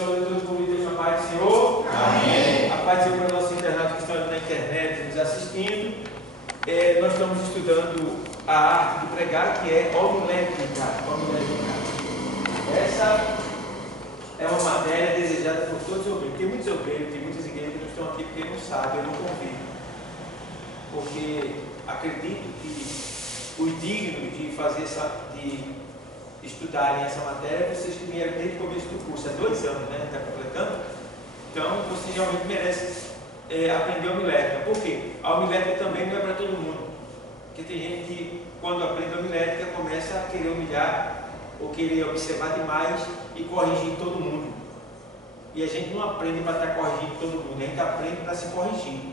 Saúde a todos com Deus na paz do Senhor. Amém. A paz do Senhor para os nossos internautas que estão na internet nos assistindo. Nós estamos estudando a arte de pregar, que é homilética. Essa é uma matéria desejada por todos os obreiros. Tem muitos obreiros, tem muitas igrejas que não estão aqui porque não sabem, eu não convido. Porque acredito que o digno de fazer de estudarem essa matéria, vocês que vieram desde o começo do curso, há 2 anos, né? Está completando. Então, vocês realmente merecem aprender homilética. Por quê? A homilética também não é para todo mundo. Porque tem gente que, quando aprende homilética, começa a querer humilhar ou querer observar demais e corrigir todo mundo. E a gente não aprende para estar corrigindo todo mundo, a gente aprende para se corrigir.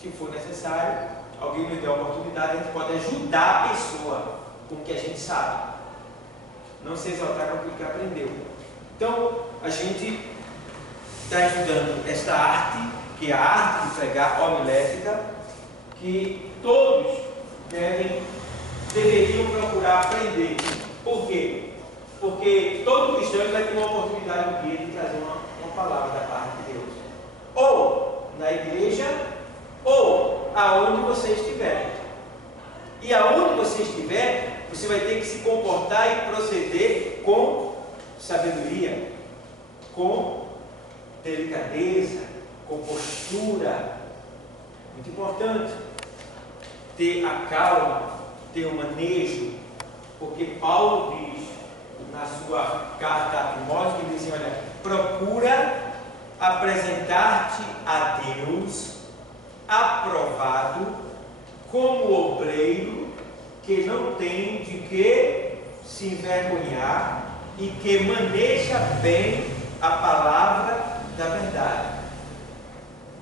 Se for necessário, alguém nos dê a oportunidade, a gente pode ajudar a pessoa com o que a gente sabe. Não se exaltar com aquilo que aprendeu. Então, a gente está estudando esta arte, que é a arte de pregar homilética, que todos deveriam procurar aprender. Por quê? Porque todo cristão vai ter uma oportunidade no dia de trazer uma palavra da parte de Deus. Ou na igreja, ou aonde você estiver. E aonde você estiver, você vai ter que se comportar e proceder com sabedoria, com delicadeza, com postura. Muito importante ter a calma, ter o manejo, porque Paulo diz na sua carta a Timóteo, que diz assim, olha, procura apresentar-te a Deus aprovado como obreiro que não tem de que se envergonhar e que maneja bem a palavra da verdade.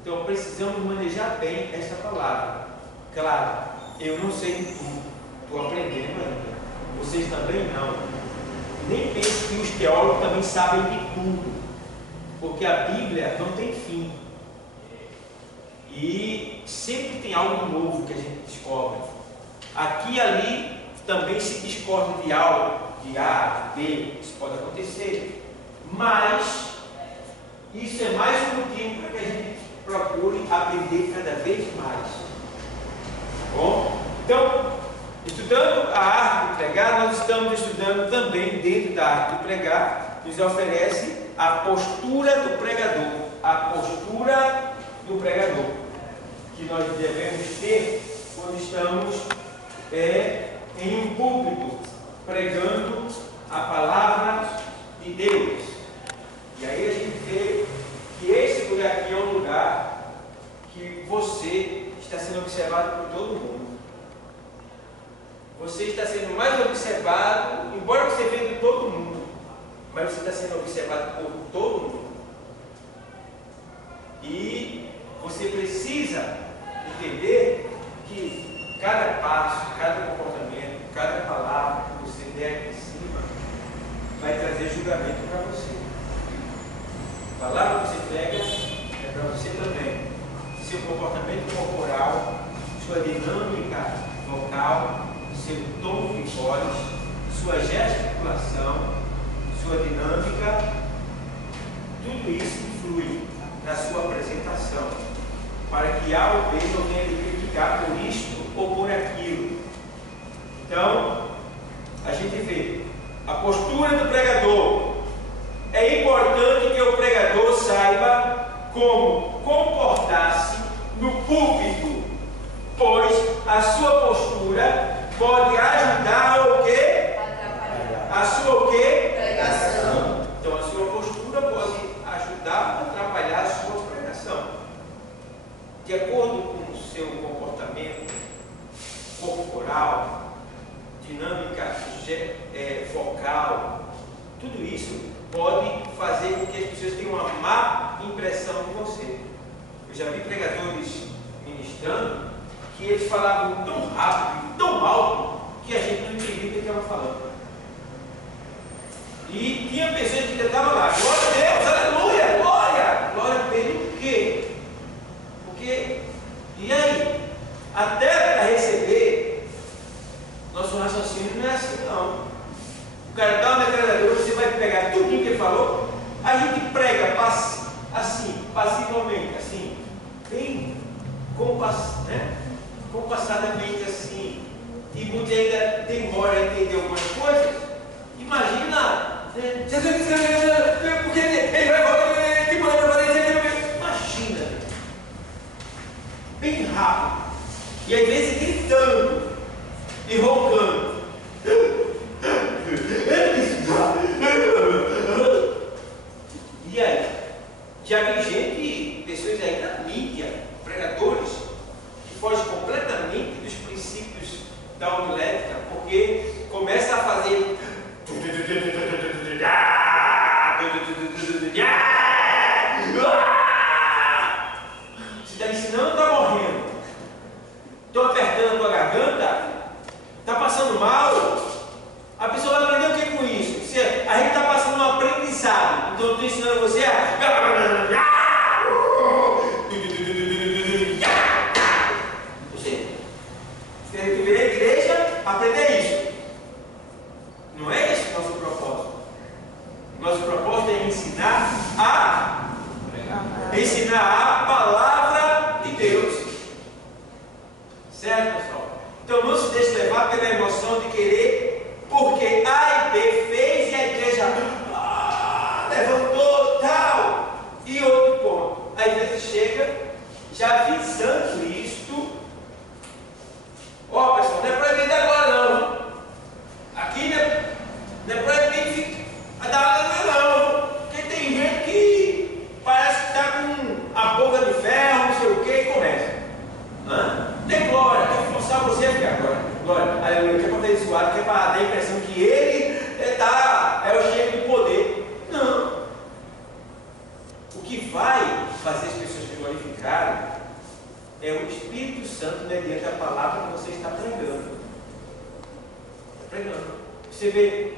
Então precisamos manejar bem essa palavra. Claro, eu não sei de tudo, estou aprendendo ainda. Vocês também não. Nem pense que os teólogos também sabem de tudo, porque a Bíblia não tem fim. E sempre tem algo novo que a gente descobre. Aqui e ali também se discorda de algo, de A, de B, isso pode acontecer. Mas isso é mais um motivo para que a gente procure aprender cada vez mais. Tá bom? Então, estudando a arte de pregar, nós estamos estudando também, dentro da arte de pregar, nos oferece a postura do pregador. A postura do pregador, que nós devemos ter quando estamos em um púlpito pregando a palavra de Deus. E aí a gente vê que esse lugar aqui é um lugar que você está sendo observado por todo mundo. Você está sendo mais observado, embora você veja de todo mundo, mas você está sendo observado por todo mundo. E você precisa entender que cada passo, cada comportamento, cada palavra que você der aqui em cima vai trazer julgamento para você. A palavra que você pega é para você também. Seu comportamento corporal, sua dinâmica vocal, seu tom de voz, sua gesticulação, sua dinâmica, tudo isso influi na sua apresentação, para que A ou B não venha lhe criticar por isto ou por aquilo. Então, a gente vê a postura do pregador. É importante que o pregador saiba como comportar-se no púlpito, pois a sua postura pode ajudar o quê? A sua o quê? Pregação. Então, a sua postura pode ajudar a atrapalhar a sua pregação. De acordo com o seu comportamento corporal, dinâmica vocal, tudo isso pode fazer com que as pessoas tenham uma má impressão de você. Eu já vi pregadores ministrando que eles falavam tão rápido e tão alto que a gente não entendia o que eles estavam falando. E tinha pessoas que ainda estavam lá, glória a Deus, aleluia, glória, glória pelo quê? Porque, e aí? Até para receber, nosso raciocínio não é assim não. O cara dá uma metralhadora, você vai pegar tudo que ele falou, a gente prega Já vi gente, pessoas aí na mídia, pregadores, que fogem completamente dos princípios da homilética, porque começa a fazer você está ensinando, está morrendo. Estou apertando a tua garganta, está passando mal. A pessoa vai aprender o que com isso? A gente está passando um aprendizado. Então eu estou ensinando você a. Você tem que vir à igreja aprender isso. Não é esse o nosso propósito. Nosso propósito é ensinar a palavra de Deus. Certo, pessoal? Então não se deixe levar pela emoção de querer, porque A e B fez e a igreja levantou tal. E outro ponto. Às vezes chega já avisando isto. Ó, pessoal, não é proibido agora não. Aqui não é proibido dar aleluia não. Porque tem gente que parece que está com a boca de ferro, não sei o que, e começa. Tem glória, tem que forçar você a ficar glória. Aleluia, que é para abençoar, que é para dar a impressão que ele é o cheio do poder. Não. O que vai fazer as pessoas me glorificarem é o Espírito Santo mediante a palavra que você está pregando. Você vê,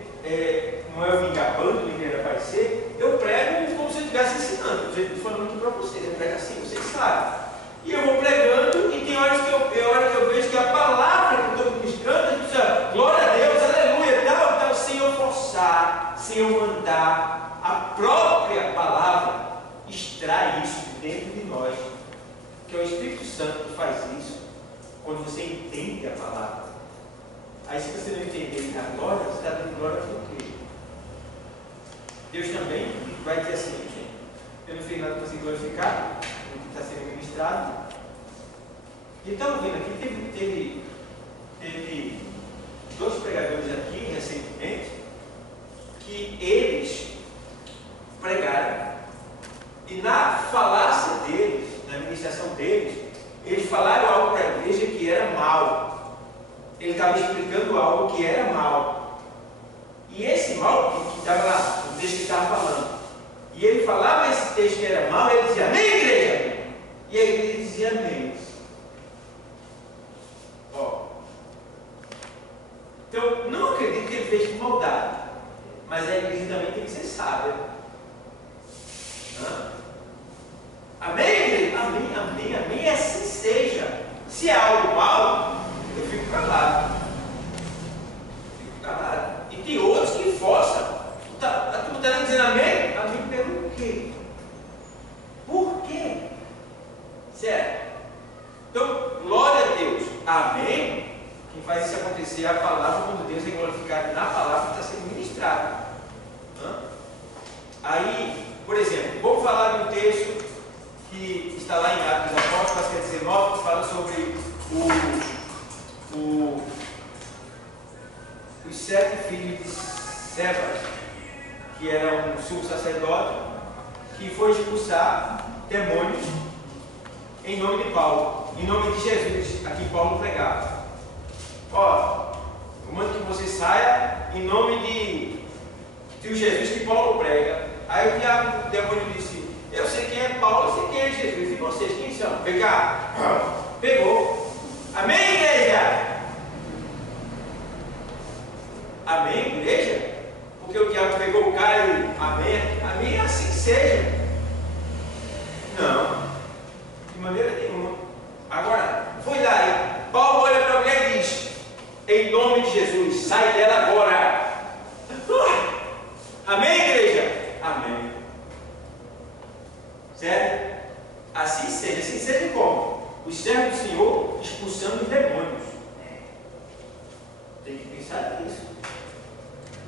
não é eu me engabando, me querendo aparecer, eu prego como se eu estivesse ensinando. Eu estou falando aqui para vocês, eu prego assim, vocês sabem. E eu vou pregando, e tem horas que eu vejo que a palavra que eu estou ministrando, a gente diz, glória a Deus, aleluia, tal, sem eu forçar, sem eu mandar. A própria palavra extrai isso de dentro de nós, que é o Espírito Santo que faz isso, quando você entende a palavra. Aí se você não entender a glória, você está dando glória para o quê? Deus também vai dizer assim, gente, eu não fiz nada para se glorificar, o que está sendo ministrado. E estamos vendo aqui, teve dois pregadores aqui recentemente, que eles pregaram, e na falácia deles, na ministração deles, eles falaram algo para a igreja que era mal. Ele estava explicando algo que era mal. E esse mal que estava lá, o texto que estava falando. E ele falava esse texto que era mal, ele dizia, amém, igreja? E a igreja dizia, amém. Então, não acredito que ele fez com maldade. Mas a igreja também tem que ser sábia. Amém, igreja? Amém. Assim seja. Se é algo mal, eu fico calado. E tem outros que forçam. Tu está dizendo amém? Amém pelo quê? Por quê? Certo? Então, glória a Deus. Amém. Quem faz isso acontecer é a palavra, quando Deus é glorificado na palavra que está sendo ministrada. Aí, por exemplo, vamos falar de um texto que está lá em Atos dos Apóstolos, que é 19, que fala sobre os 7 filhos de Cefas, que era um sumo sacerdote, que foi expulsar demônios em nome de Paulo, em nome de Jesus, a quem Paulo pregava. Eu mando que você saia em nome de Jesus que Paulo prega. Aí o demônio disse, eu sei quem é Paulo, eu sei quem é Jesus, e vocês quem são? Pegou. Amém, igreja? Amém, igreja? Porque o diabo pegou o cara e amém, assim seja. Não, de maneira nenhuma. Agora, foi lá e Paulo olha para a mulher e diz, em nome de Jesus, sai dela agora. Amém, igreja? Amém. Certo? Assim seja como? Os servos do Senhor expulsando os demônios. Tem que pensar nisso.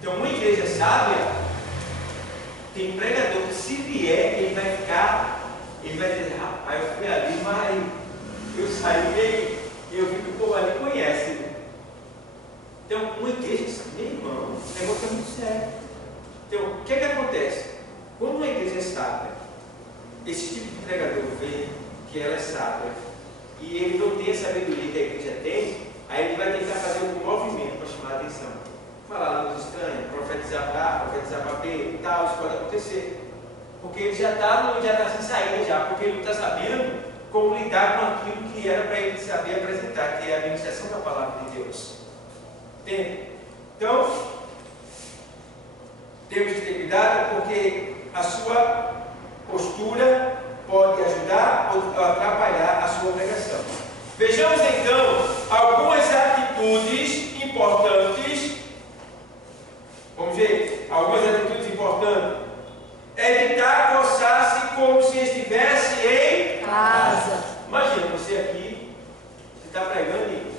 Então, uma igreja sábia tem pregador que, se vier, ele vai dizer, rapaz, eu fui ali, mas eu saí e eu vi que o povo ali conhece. Então, uma igreja, meu irmão, o negócio é muito sério. Então, o que acontece? Quando uma igreja é sábia, esse tipo de pregador vê que ela é sábia e ele não tem a sabedoria que a igreja tem, aí ele vai tentar fazer algum movimento para chamar a atenção. Falar línguas estranhas, profetizar para A, profetizar para B e tal, isso pode acontecer. Porque ele já está sem saída já, porque ele não está sabendo como lidar com aquilo que era para ele saber apresentar, que é a administração da palavra de Deus. Entende? Então, temos que ter cuidado porque a sua postura pode ajudar ou atrapalhar a sua pregação. Vejamos então algumas atitudes importantes. Vamos ver algumas atitudes importantes. Evitar coçar-se como se estivesse em casa. Imagina você aqui, você está pregando e...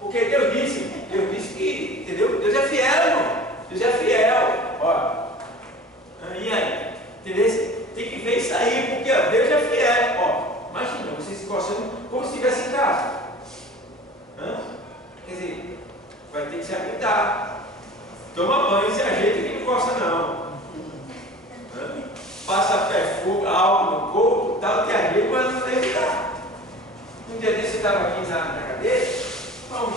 Porque Deus disse que, entendeu? Deus é fiel, irmão. Deus é fiel. Ó, e aí? Entendeu? Tem que ver isso aí, porque ó, Deus é fiel. Ó, imagina você se coçando como se estivesse em casa. Quer dizer, vai ter que se aguentar. Toma banho e se ajeita que não coça não. Passa perfume, álcool no corpo, tal, te ajeita, mas não tem que dar. Um dia desse você estava aqui na cadeia, há uns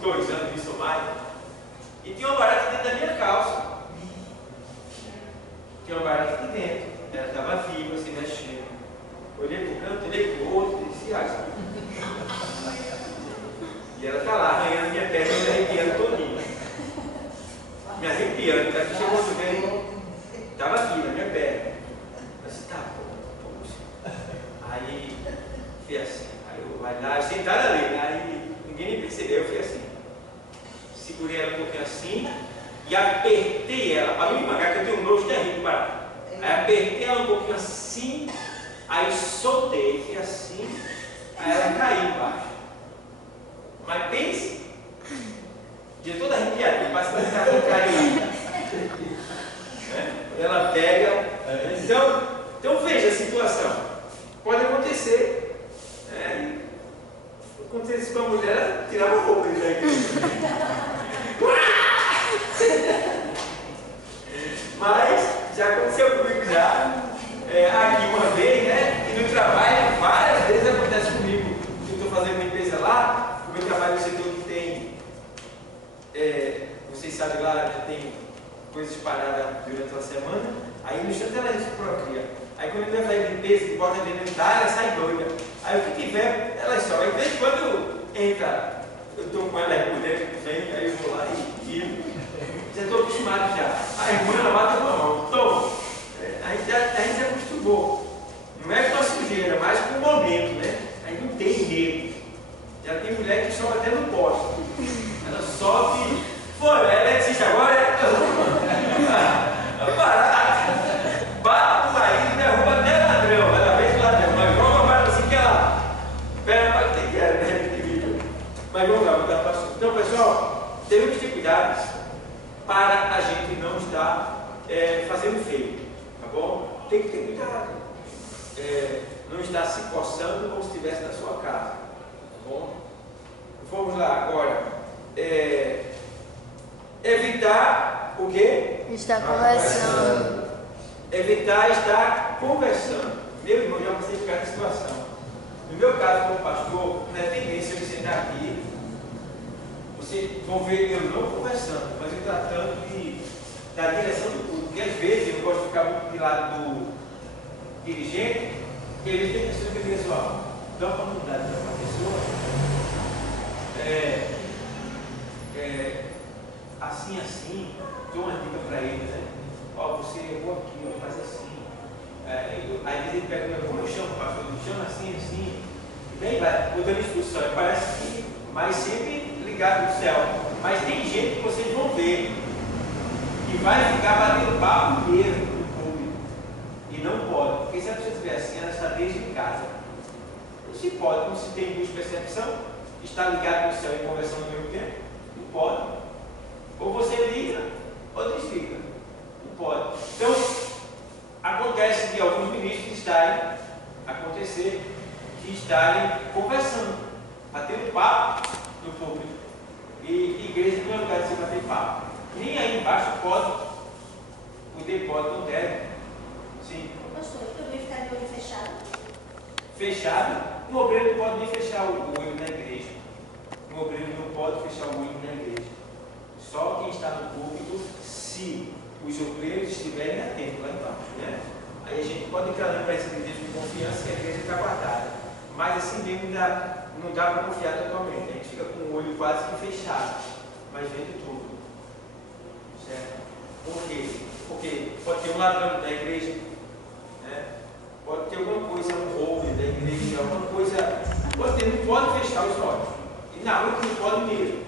2 anos, isso ou mais, e tinha uma barata dentro da minha calça. Tinha uma barata aqui dentro, ela estava viva, se mexendo. Olhei para o canto, olhei para o outro e disse, e ela está lá, arranhando minha perna, me arrepiando todinha. Me arrepiando, daqui chegou o velho, estava aqui na minha perna. Eu disse, tá bom, poxa. Aí, fiz assim, aí eu vai lá, sentado ali, aí ninguém me percebeu, eu fiz assim. Segurei ela um pouquinho assim e apertei ela, para não me magar, que eu tenho um nojo terrível para. Aí apertei ela um pouquinho assim, aí soltei, fiz assim, aí ela caiu embaixo. Mas pense, de toda arrepiada, parece que ela caiu. Ela pega. Então veja a situação. Pode acontecer. Acontece isso com a mulher, ela tirava a roupa da igreja. Mas já aconteceu comigo já. Aqui uma vez, né? E no trabalho, várias vezes acontece comigo. Eu estou fazendo limpeza lá, o meu trabalho no setor que tem. Vocês sabem lá, já tem coisas espalhadas durante a semana, aí no instante ela se procria. Aí quando ele vai fazer limpeza, que bota dentro da ela sai doida. Aí o que tiver, ela sobe. Aí de vez em quando entra, eu estou com ela por dentro, vem, aí eu vou lá e tiro. Já estou acostumado já. A irmã ela bate com a mão. Então, a gente se acostumou. Não é com a sujeira, mas com o momento, né? A gente não tem medo. Já tem mulher que sobe até no poste. Ela sobe. Ela existe agora, bate o marido e derruba até ladrão, ela vem do ladrão, mas joga a barra assim que ela pega para ter que né? Mas vamos lá, vou dar para o Então, pessoal, temos que ter cuidado para a gente não estar fazendo feio, tá bom? Tem que ter cuidado, não estar se coçando como se estivesse na sua casa, tá bom? Vamos lá agora. Evitar o quê? Estar conversando. Evitar estar conversando. Meu irmão, já passei por cada situação. No meu caso, como pastor, não é tendência de sentar aqui. Vocês vão ver eu não conversando, mas eu tratando da direção do culto. Porque às vezes eu gosto de ficar muito de lado do dirigente, porque eles têm pessoas que dizem, dá uma oportunidade para uma pessoa. Assim, dou uma dica para ele, né? Você errou aqui, faz assim. Aí ele pega o meu como eu chamo, pastor, eu chamo assim, e bem vai, mudando instrução, parece que, mas sempre ligado no céu. Mas tem gente que vocês vão ver, que vai ficar batendo papo mesmo no público, e não pode, porque se a pessoa estiver assim, ela está desde casa. Não se pode, não se tem luz de percepção, está ligado no céu e conversando ao mesmo tempo, não pode. Ou você liga, ou desliga. Não pode. Então, acontece de alguns ministros estarem conversando, batendo papo no público. E igreja não é lugar de se bater papo. Nem aí embaixo pode, o pode, não deve. Sim. Pastor, eu também ficar fechado, um obreiro não pode nem fechar o olho na igreja. Um obreiro não pode fechar o olho na igreja. Só quem está no púlpito, se os obreiros estiverem atentos lá embaixo, né? Aí a gente pode entrar na presença de Deus com confiança que a igreja está guardada. Mas assim mesmo não dá para confiar totalmente. A gente fica com o olho quase que fechado, mas vendo tudo. Certo? Por quê? Porque pode ter um ladrão da igreja, né? Pode ter alguma coisa, um roubo da igreja, alguma coisa. Não pode fechar os olhos. E na rua que não pode mesmo.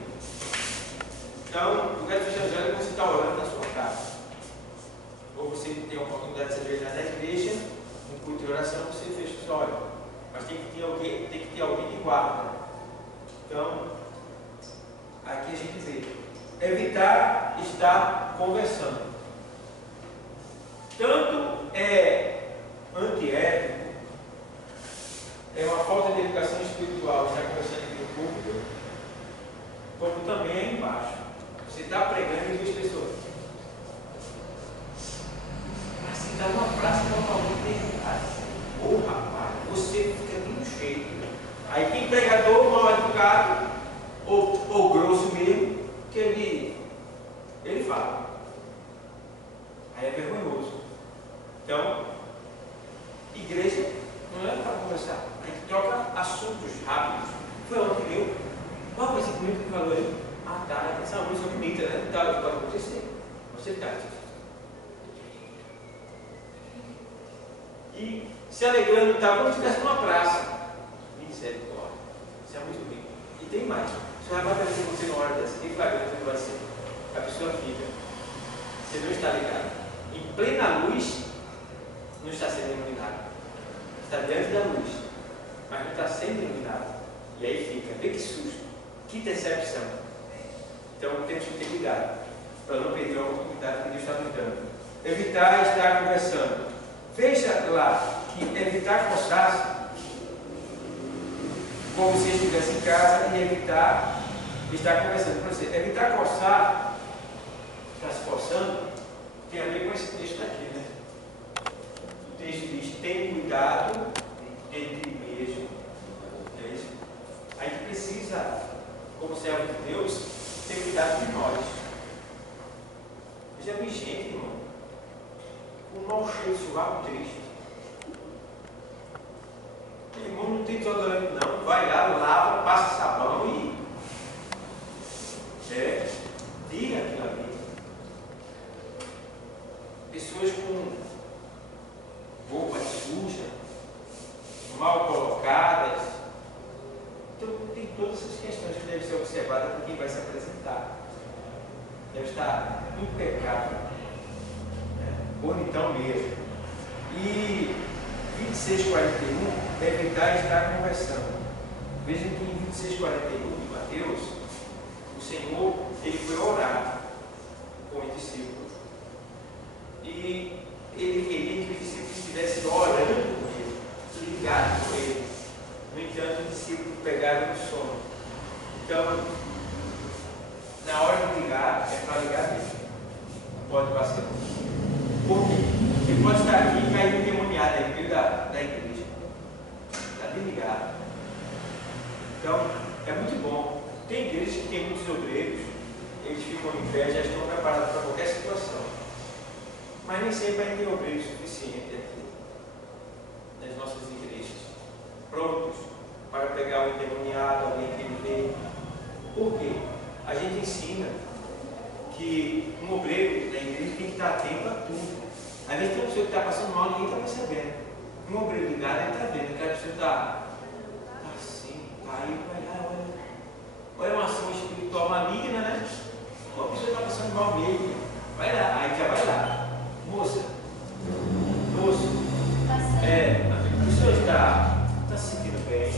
Então, o lugar de fechar os olhos é quando você está orando na sua casa. Ou você tem a oportunidade de se ajoelhar na igreja, no culto de oração, você fecha os olhos. Mas tem que ter alguém que guarda. Então, aqui a gente vê. Evitar estar conversando. Tanto é antiético, é uma falta de educação espiritual estar conversando aqui no público, como também é embaixo. Você está pregando em duas pessoas. Mas se dá uma praça normalmente tem ô rapaz, você fica tudo cheio. Aí tem pregador mal educado, ou grosso mesmo, que ele fala. Aí é vergonhoso. Então, igreja não é para conversar. A gente troca assuntos rápidos. Foi ontem que eu. Uma coisa comigo que falou aí. Ah, tá. Essa é uma música bonita, né? Tá, pode acontecer. Você tá. E se alegrando, tá como se estivesse numa praça. Misericórdia. Isso é muito bonito. E tem mais. Isso vai aparecer você numa hora dessa. Quem flagrante que vai ser? A pessoa fica. Você não está ligado. Em plena luz, não está sendo iluminado. Está diante da luz, mas não está sendo iluminado. E aí fica. Vê que susto. Que decepção. Então temos que ter cuidado para não perder a oportunidade que Deus está nos dando. Evitar estar conversando. Veja lá que evitar coçar, como se estivesse em casa, e evitar estar conversando. Por exemplo, evitar coçar, está se coçando, tem a ver com esse texto aqui, né? O texto diz: tem cuidado entre mesmo. É isso? A gente precisa, como servo de Deus, ter cuidado de nós. Eu já vi gente, irmão, com mau cheiro de sovaco triste. Irmão, não tem desodorante não. Vai lá, lava, passa sabão e tira aquilo ali. Pessoas com roupas sujas, mal colocadas. Então tem todas essas questões que devem ser observadas por quem vai se apresentar. Deve estar impecável, bonitão mesmo. E 26:41 deve estar conversando. Vejam que em 26:41 de Mateus, o Senhor ele foi orar com os discípulos. E ele queria que os discípulos estivessem orando com ele, ligados com ele. No entanto, os discípulos pegaram no sono. Então, na hora de ligar, é para ligar mesmo. Não pode passar. Por quê? Ele pode estar aqui e cair endemoniado aí no meio da igreja. Está desligado. Então, é muito bom. Tem igrejas que tem muitos obreiros, eles ficam em pé, já estão preparados para qualquer situação. Mas nem sempre a gente tem obreiros suficiente aqui, nas nossas igrejas, prontos para pegar o endemoniado, alguém que ele vê. Por quê? A gente ensina que um obreiro da igreja tem que estar atento a tudo. Às vezes tem uma pessoa que está passando mal, ninguém está percebendo. Um obreiro ligado, ele está vendo que a pessoa está assim, está aí, vai lá, olha uma ação espiritual maligna, né? Uma pessoa está passando mal mesmo, vai lá, aí já vai lá. Moço, a pessoa está se sentindo bem,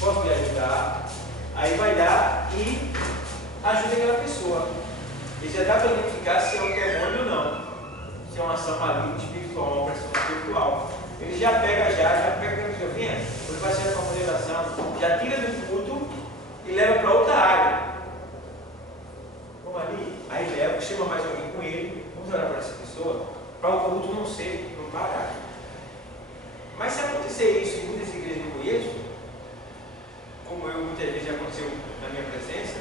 posso lhe ajudar? Aí vai lá e ajuda aquela pessoa. E já dá para identificar se é um demônio ou não. Se é uma ação maligna espiritual, uma pressão espiritual. Ele já pega aquela pessoa, vinha, ele vai ser uma consideração, já tira do culto e leva para outra área. Vamos ali, aí leva, chama mais alguém com ele, vamos orar para essa pessoa, para o culto não parar. Mas se acontecer isso em muitas igrejas que eu conheço, como eu muitas vezes já aconteceu na minha presença,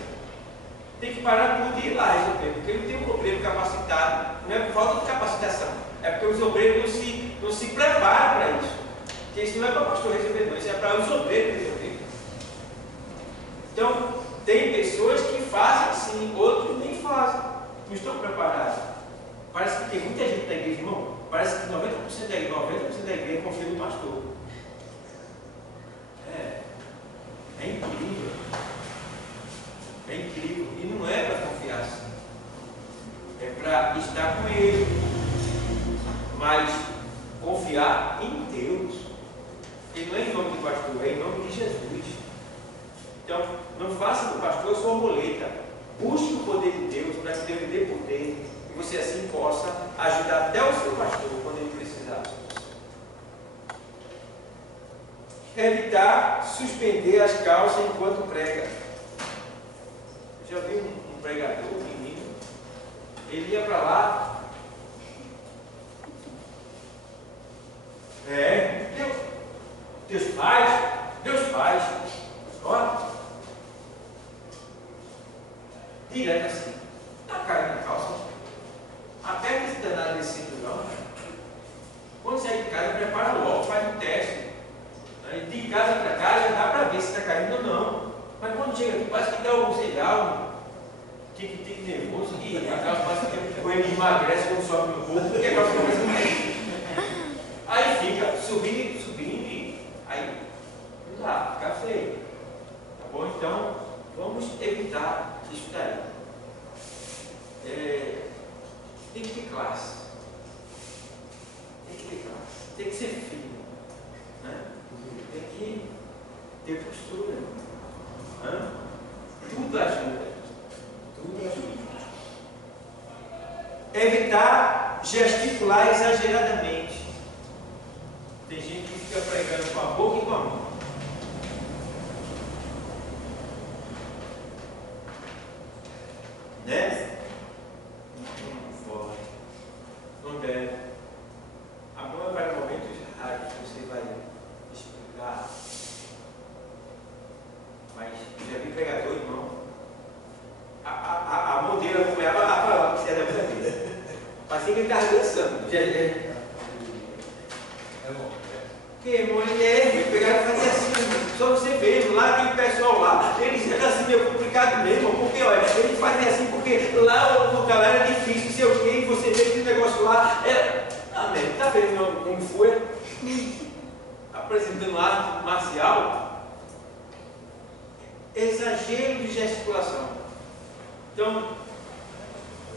tem que parar tudo e ir lá resolver, porque não tem um obreiro capacitado, não é por falta de capacitação, é porque os obreiros não se preparam para isso. Porque isso não é para o pastor resolver, não, isso é para os obreiros resolver. Então, tem pessoas que fazem sim, outros nem fazem, não estão preparados. Parece que tem muita gente na igreja, irmão, parece que 90% da igreja confia no pastor. É incrível. É incrível. E não é para confiar assim. É para estar com ele. Mas confiar em Deus. E não é em nome do pastor, é em nome de Jesus. Então, não faça do pastor sua muleta. Busque o poder de Deus para que Deus lhe dê poder. E você assim possa ajudar até o seu pastor quando ele precisar. Evitar suspender as calças enquanto prega. Já vi um pregador, um menino, ele ia para lá, Deus faz, olha, direto assim, dá cara na calça, aperta esse danado desse cinturão, quando sair de casa, prepara logo, faz um teste, de casa para casa, dá para ver se está caindo ou não. Mas quando chega aqui, parece que dá um, sei lá, um tique-tique nervoso, e a calça parece que ele emagrece quando sobe no corpo, porque a calça começa a cair. Aí fica subindo, e aí não dá, fica feio. Tá bom? Então, vamos evitar isso daí. Tem que ter classe. Tem que ser firme. Né? Tem que ter postura. Tudo ajuda. Evitar gesticular exageradamente. Tem gente que fica pregando com a boca e com a mão. Né? Não pode. Não deve. Agora vai no momento raros que você vai explicar. Mas já vi pregador, irmão. A mão dele acompanhava a palavra que você era da vida. Parecia que ele estava dançando. Porque, irmão, ele pegava e fazia assim. Só você vê, lá aquele pessoal lá, eles eram assim meio complicado mesmo. Porque, olha, ele fazia assim porque lá o lugar era difícil, sei o quê, e você vê aquele negócio lá. Amém. Está vendo como foi? Apresentando arte marcial. Exagero de gesticulação. Então,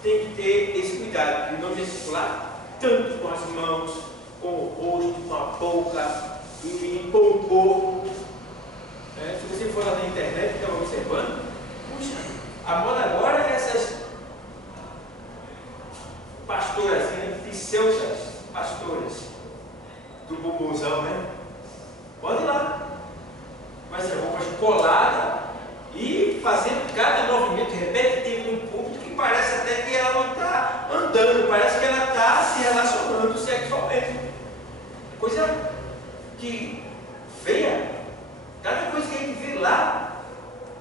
tem que ter esse cuidado de não gesticular tanto com as mãos, com o rosto, com a boca, e com o corpo. Se você for lá na internet e está observando, puxa, a moda agora é essas pastoras, pseudas pastoras do bumbuzão, né? Pode ir lá. Mas as roupas coladas e fazendo cada movimento repetitivo no público que parece até que ela não está andando, parece que ela está se relacionando sexualmente. Coisa que feia. Cada coisa que a gente vê lá,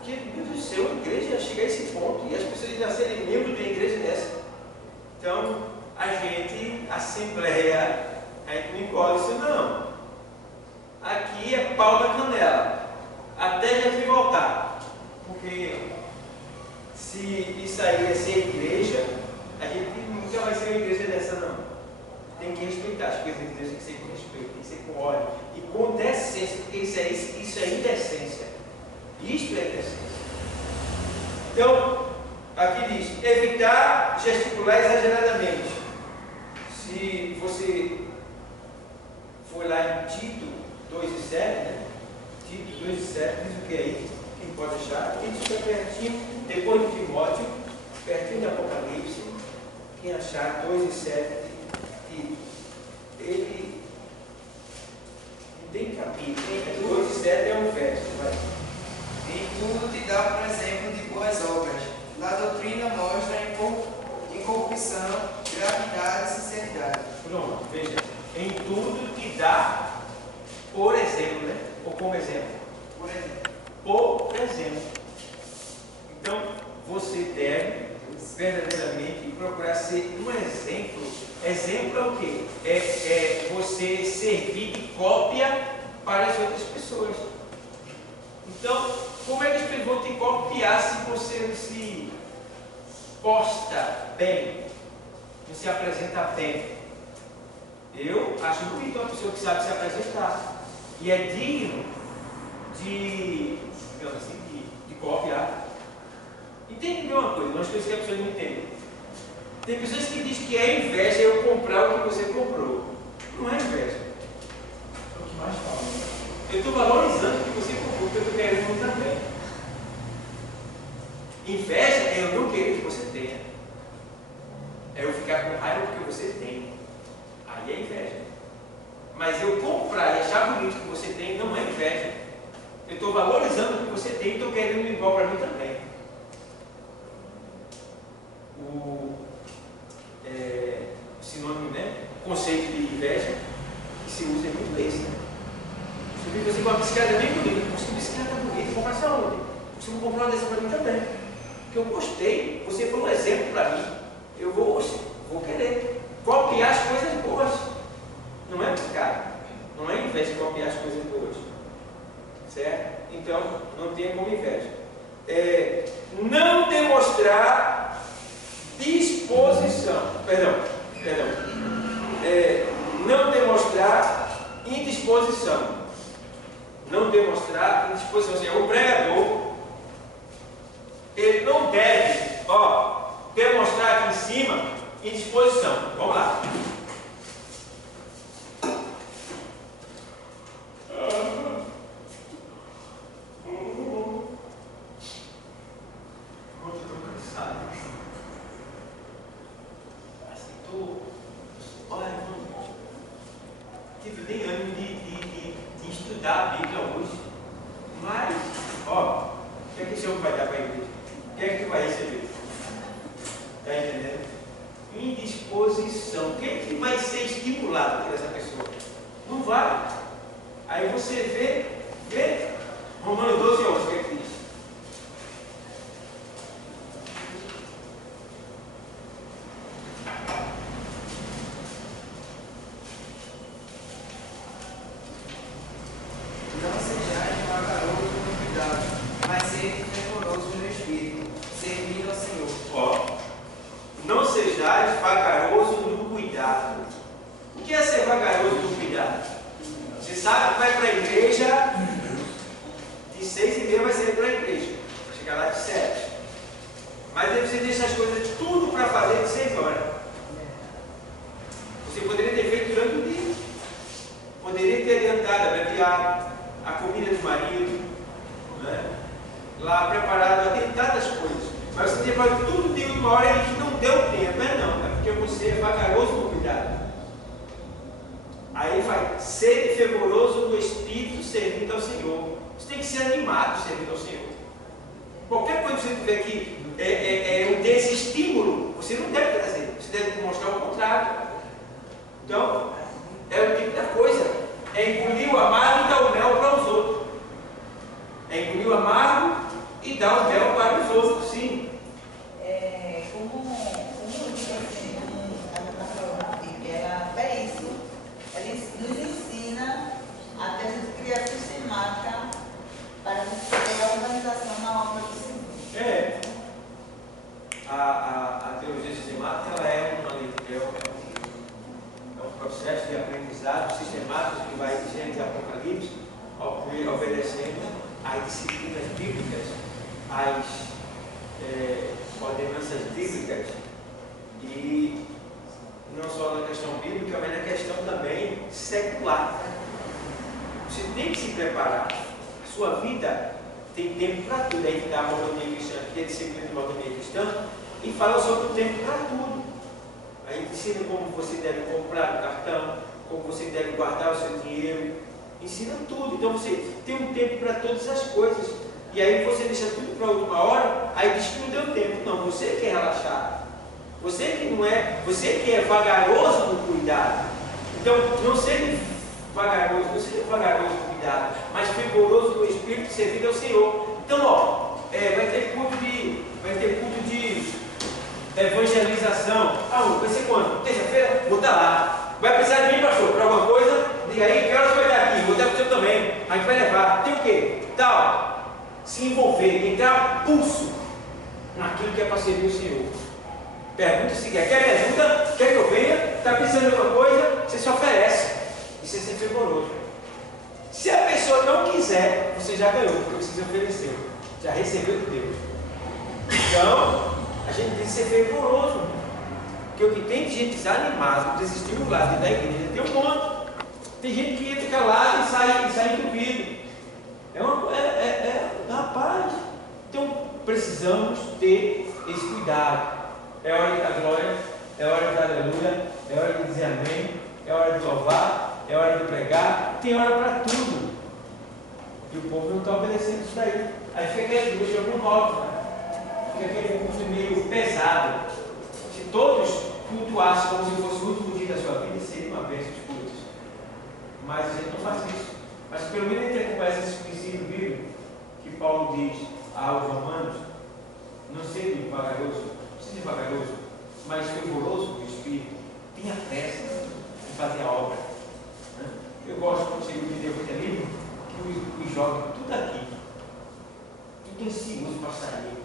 que, meu Deus do céu, a igreja chega a esse ponto e as pessoas já serem membros de uma igreja dessa. Então, a gente, assembleia, a gente não encola isso não. Aqui é pau na canela, até Jesus voltar. Porque se isso aí é ser igreja, a gente nunca vai ser uma igreja dessa não. Tem que respeitar as coisas de Deus, tem que ser com respeito, tem que ser com ódio e com decência, porque isso é indecência. Isto é indecência. Então, aqui diz, evitar gesticular exageradamente. Se você for lá em Tito 2:7, né? Tito 2:7 diz o que aí? Quem pode achar? Tito fica pertinho, depois de Timóteo, pertinho do Apocalipse. Quem achar 2:7, Tito. Ele não tem capítulo. 2:7 é um verso. Vai. Em tudo te dá por exemplo de boas obras. Na doutrina mostra incorrupção, gravidade e sinceridade. Pronto, veja. Em tudo te dá Por exemplo, né? Ou como exemplo? Por exemplo. Por exemplo. Então, você deve verdadeiramente procurar ser um exemplo. Exemplo é o quê? É você servir de cópia para as outras pessoas. Então, como é que as pessoas vão te copiar se você não se posta bem, não se apresenta bem? Eu acho bonito uma pessoa que sabe se apresentar e é digno de, digamos assim, de copiar. Entende uma coisa, umas coisas que a pessoa não entende. Tem pessoas que dizem que é inveja eu comprar o que você comprou. Não é inveja. É o que mais fala. Eu estou valorizando o que você comprou, porque eu estou querendo também. Inveja é eu não querer que você tenha. É eu ficar com raiva porque você tem. Aí é inveja. Mas eu comprar e achar bonito o que você tem não é inveja. Eu estou valorizando o que você tem e estou querendo igual para mim também. O sinônimo, né? O conceito de inveja que se usa é muito esse. Né? Você vê uma bicicleta bem bonita, você uma bicicleta bonita, comprar essa onde? Você não comprou uma dessa para mim também. Porque eu gostei, você foi um exemplo para mim. Eu vou querer copiar as coisas boas. Não é pecado. Não é inveja copiar as coisas boas. Certo? Então, não tenha como inveja. Não demonstrar disposição. Perdão. Não demonstrar indisposição. Não demonstrar indisposição. Ou seja, o pregador, ele não deve, demonstrar aqui em cima indisposição. Vamos lá. Tive nem ânimo de estudar a Bíblia hoje. Mas, o que é que esse homem vai dar para a igreja? O que é que tu vai receber? Está entendendo? Indisposição. O que é que vai ser estimulado por essa pessoa? Não vai. Aí você vê Romanos 12, 11, o que é que diz? Não sejais vagaroso no cuidado, mas sede fervoroso no espírito, servindo ao Senhor. Não sejais vagaroso no cuidado. O que é ser vagaroso no cuidado? Você sabe que vai para a igreja de 6h30, vai sair para a igreja. Chegar lá de 7. Mas aí você deixa as coisas tudo para fazer de 6 horas. Você poderia ter feito durante o dia. Poderia ter adiantado, abreviado a comida do marido, né? Lá preparado, adiantado as coisas. Mas você tem que fazer tudo de última hora e que não deu tempo. Não, é porque você é vagaroso no cuidado. Aí vai ser fervoroso no espírito servindo ao Senhor. Você tem que ser animado servindo ao Senhor. Qualquer coisa que você tiver que ter esse estímulo, você não deve trazer. Você deve mostrar o contrário. Então, é o tipo da coisa. É engolir o amargo e dar o mel para os outros. É engolir o amargo e dar o mel para os outros, sim. Ela é isso. Ela nos ensina a ter a criar sistemática para a gente ter a organização na obra do Senhor. A teologia sistemática ela é um processo de aprendizado sistemático que vai de Gênesis e Apocalipse, obedecendo às disciplinas bíblicas, às ordenanças bíblicas, e não só na questão bíblica, mas na questão também secular. Você tem que se preparar. A sua vida tem tempo para tudo. Aí dá a mordomia cristã, que é a disciplina de mordomia cristã, e fala sobre o tempo para tudo. Aí ensina como você deve comprar o cartão, como você deve guardar o seu dinheiro, ensina tudo. Então você tem um tempo para todas as coisas. E aí você deixa tudo para a última hora, aí diz que não deu tempo. Não, você quer relaxar. Você que é vagaroso no cuidado. Então não seja vagaroso, não seja vagaroso no cuidado, mas fervoroso no espírito, servindo ao Senhor. Então, ó, vai ter culto de evangelização. Vai ser quando? Terça-feira? Vou estar lá. Vai precisar de mim, pastor, para alguma coisa? Diga aí, que horas vai estar aqui? Vou estar com o seu também. A gente vai levar. Tem o quê? Tal. Se envolver, entrar pulso naquilo que é para servir o Senhor. Pergunta se quer me ajuda? Quer que eu venha? Está precisando de alguma coisa? Você se oferece. Isso é ser fervoroso. Se a pessoa não quiser, você já ganhou, porque você se ofereceu. Já recebeu de Deus. Então, a gente tem que ser fervoroso. Porque o que tem de gente desanimada, desestimulada dentro da igreja, tem um monte. Tem gente que entra calado e sai entupido. Rapaz. Então, precisamos ter esse cuidado. É hora de dar glória, é hora de dar aleluia, é hora de dizer amém, é hora de louvar, é hora de pregar, tem hora para tudo. E o povo não está obedecendo isso daí. Aí fica aquele grupo de algum modo, fica aquele culto meio pesado. Se todos cultuassem como se fosse o último dia da sua vida, seria uma bênção de cultos. Mas a gente não faz isso. Mas pelo menos a gente conhece esse princípio bíblico que Paulo diz aos romanos: não seja vagaroso, mas fervoroso do Espírito, tenha pressa em fazer a obra. Eu gosto quando chega o dia de livro, que os joga tudo aqui, tudo ansioso para sair.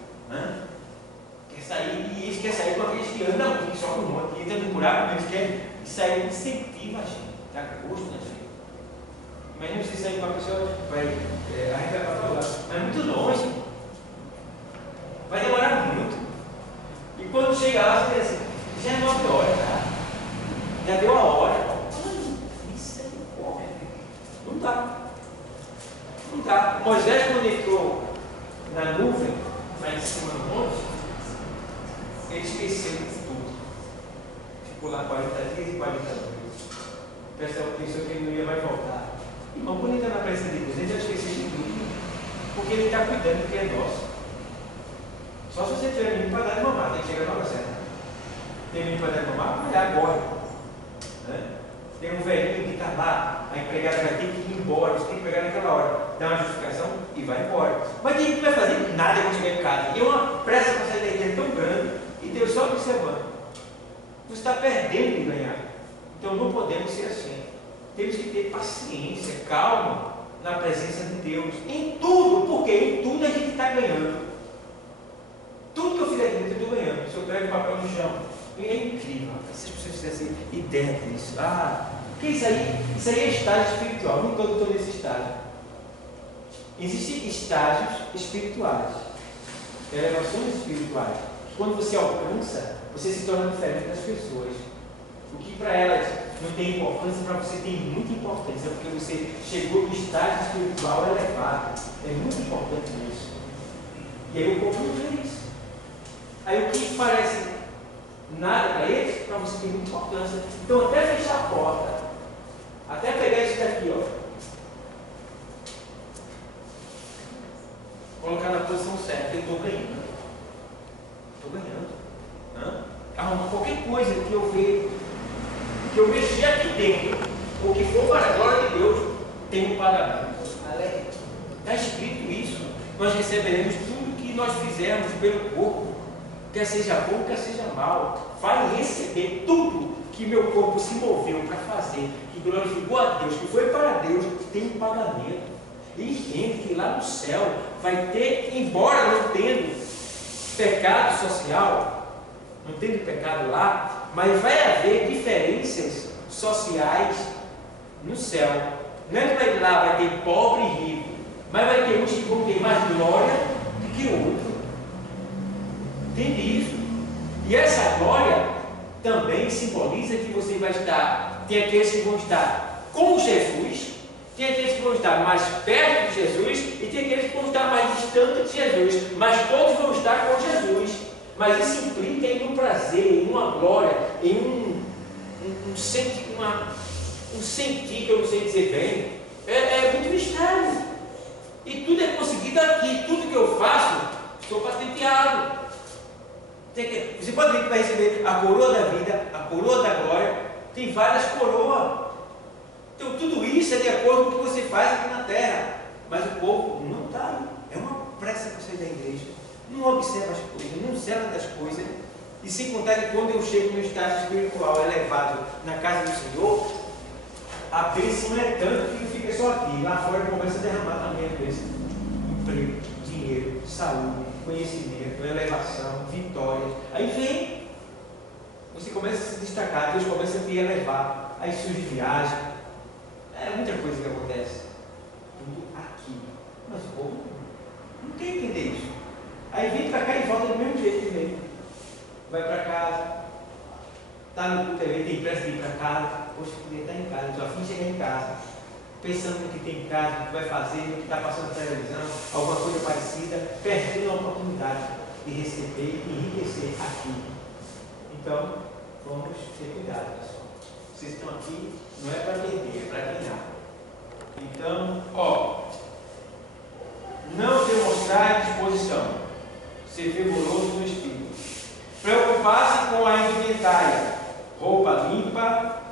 Quer sair, e eles querem sair com aqueles que andam muito, só com um monte, que entra no buraco, eles querem sair, incentiva a gente, dá gosto na gente. Imagina você sair com uma pessoa, a gente vai para falar, mas é muito longe, vai demorar muito. E quando chega lá, você diz assim, já é 9 horas, tá? Já deu a hora. Isso é bom. Não dá. Não dá. Moisés, quando entrou na nuvem, lá em cima do monte, ele esqueceu de tudo. Ficou lá 40 dias e 40 noites. O pessoal pensou que ele não ia mais voltar. Irmão, quando ele está na presença de Deus, ele já esqueceu de tudo. Porque ele está cuidando do que é nosso. Só se você tiver menino para dar de mamar, tem que chegar na hora certa. Tem menino para dar de mamar, vai dar agora. Tem um velhinho que está lá, a empregada vai ter que ir embora, você tem que pegar naquela hora, dá uma justificação e vai embora. Mas tem gente que vai fazer nada quando chegar em casa. E é uma pressa para sair da igreja tão grande, e Deus só observando. Você está perdendo de ganhar. Então não podemos ser assim. Temos que ter paciência, calma na presença de Deus. Em tudo, porque em tudo a gente está ganhando. Tudo que eu fizer aqui dentro eu estou ganhando. Se eu pego o papel no chão, é incrível. Se as pessoas fizessem ideia disso. Porque isso aí é estágio espiritual. Nunca eu estou nesse estágio. Existem estágios espirituais, elevações espirituais. Quando você alcança, você se torna diferente das pessoas. O que para elas não tem importância, para você tem muita importância, porque você chegou no estágio espiritual elevado. É muito importante isso. E aí o povo não vê isso. Aí o que parece nada para eles, para você tem muita importância. Então até fechar a porta, até pegar isso daqui, colocar na posição certa, eu estou ganhando. Estou ganhando. Arrumar qualquer coisa que eu vejo, que eu mexi aqui dentro, ou que for para a glória de Deus, tem um pagamento. Está escrito isso. Nós receberemos tudo que nós fizermos pelo corpo. Quer seja bom, quer seja mal, vai receber tudo que meu corpo se moveu para fazer, que glorificou a Deus, que foi para Deus, tem um pagamento. E entende que lá no céu vai ter, embora não tendo pecado social, não tendo pecado lá, mas vai haver diferenças sociais no céu. Não é que lá vai ter pobre e rico, mas vai ter uns que vão ter mais glória do que outro. Entende isso? E essa glória também simboliza que você vai estar, tem aqueles que vão estar com Jesus, tem aqueles que vão estar mais perto de Jesus e tem aqueles que vão estar mais distante de Jesus, mas todos vão estar com Jesus. Mas isso implica em um prazer, em uma glória, em um sentir que eu não sei dizer bem. É muito mistério. E tudo é conseguido aqui. Tudo que eu faço, estou patenteado. Você pode ver que vai receber a coroa da vida, a coroa da glória. Tem várias coroas. Então tudo isso de acordo com o que você faz aqui na terra. Mas o povo não está aí. É uma pressa para sair da igreja. Não observa as coisas, não serve das coisas. E sem contar que quando eu chego no estágio espiritual elevado na casa do Senhor, a bênção é tanto que não fica só aqui. Lá fora começa a derramar também a bênção. Emprego, dinheiro, saúde, conhecimento, elevação, vitórias. Aí vem, você começa a se destacar, Deus começa a te elevar. Aí surge viagem. É muita coisa que acontece. Tudo aqui. Mas o povo não quer entender isso. Aí vem para cá e volta do mesmo jeito que veio. Vai para casa, está no culto aí, tem pressa de ir para casa. Poxa, eu queria estar em casa, estou afim de chegar em casa, pensando no que tem em casa, no que vai fazer, no que está passando na televisão, alguma coisa parecida, perdendo a oportunidade de receber e enriquecer aqui. Então, vamos ter cuidado, pessoal. Vocês estão aqui, não é para perder, é para ganhar. Então, não demonstrar disposição, ser fervoroso no espírito. Preocupar-se com a indumentária, roupa limpa,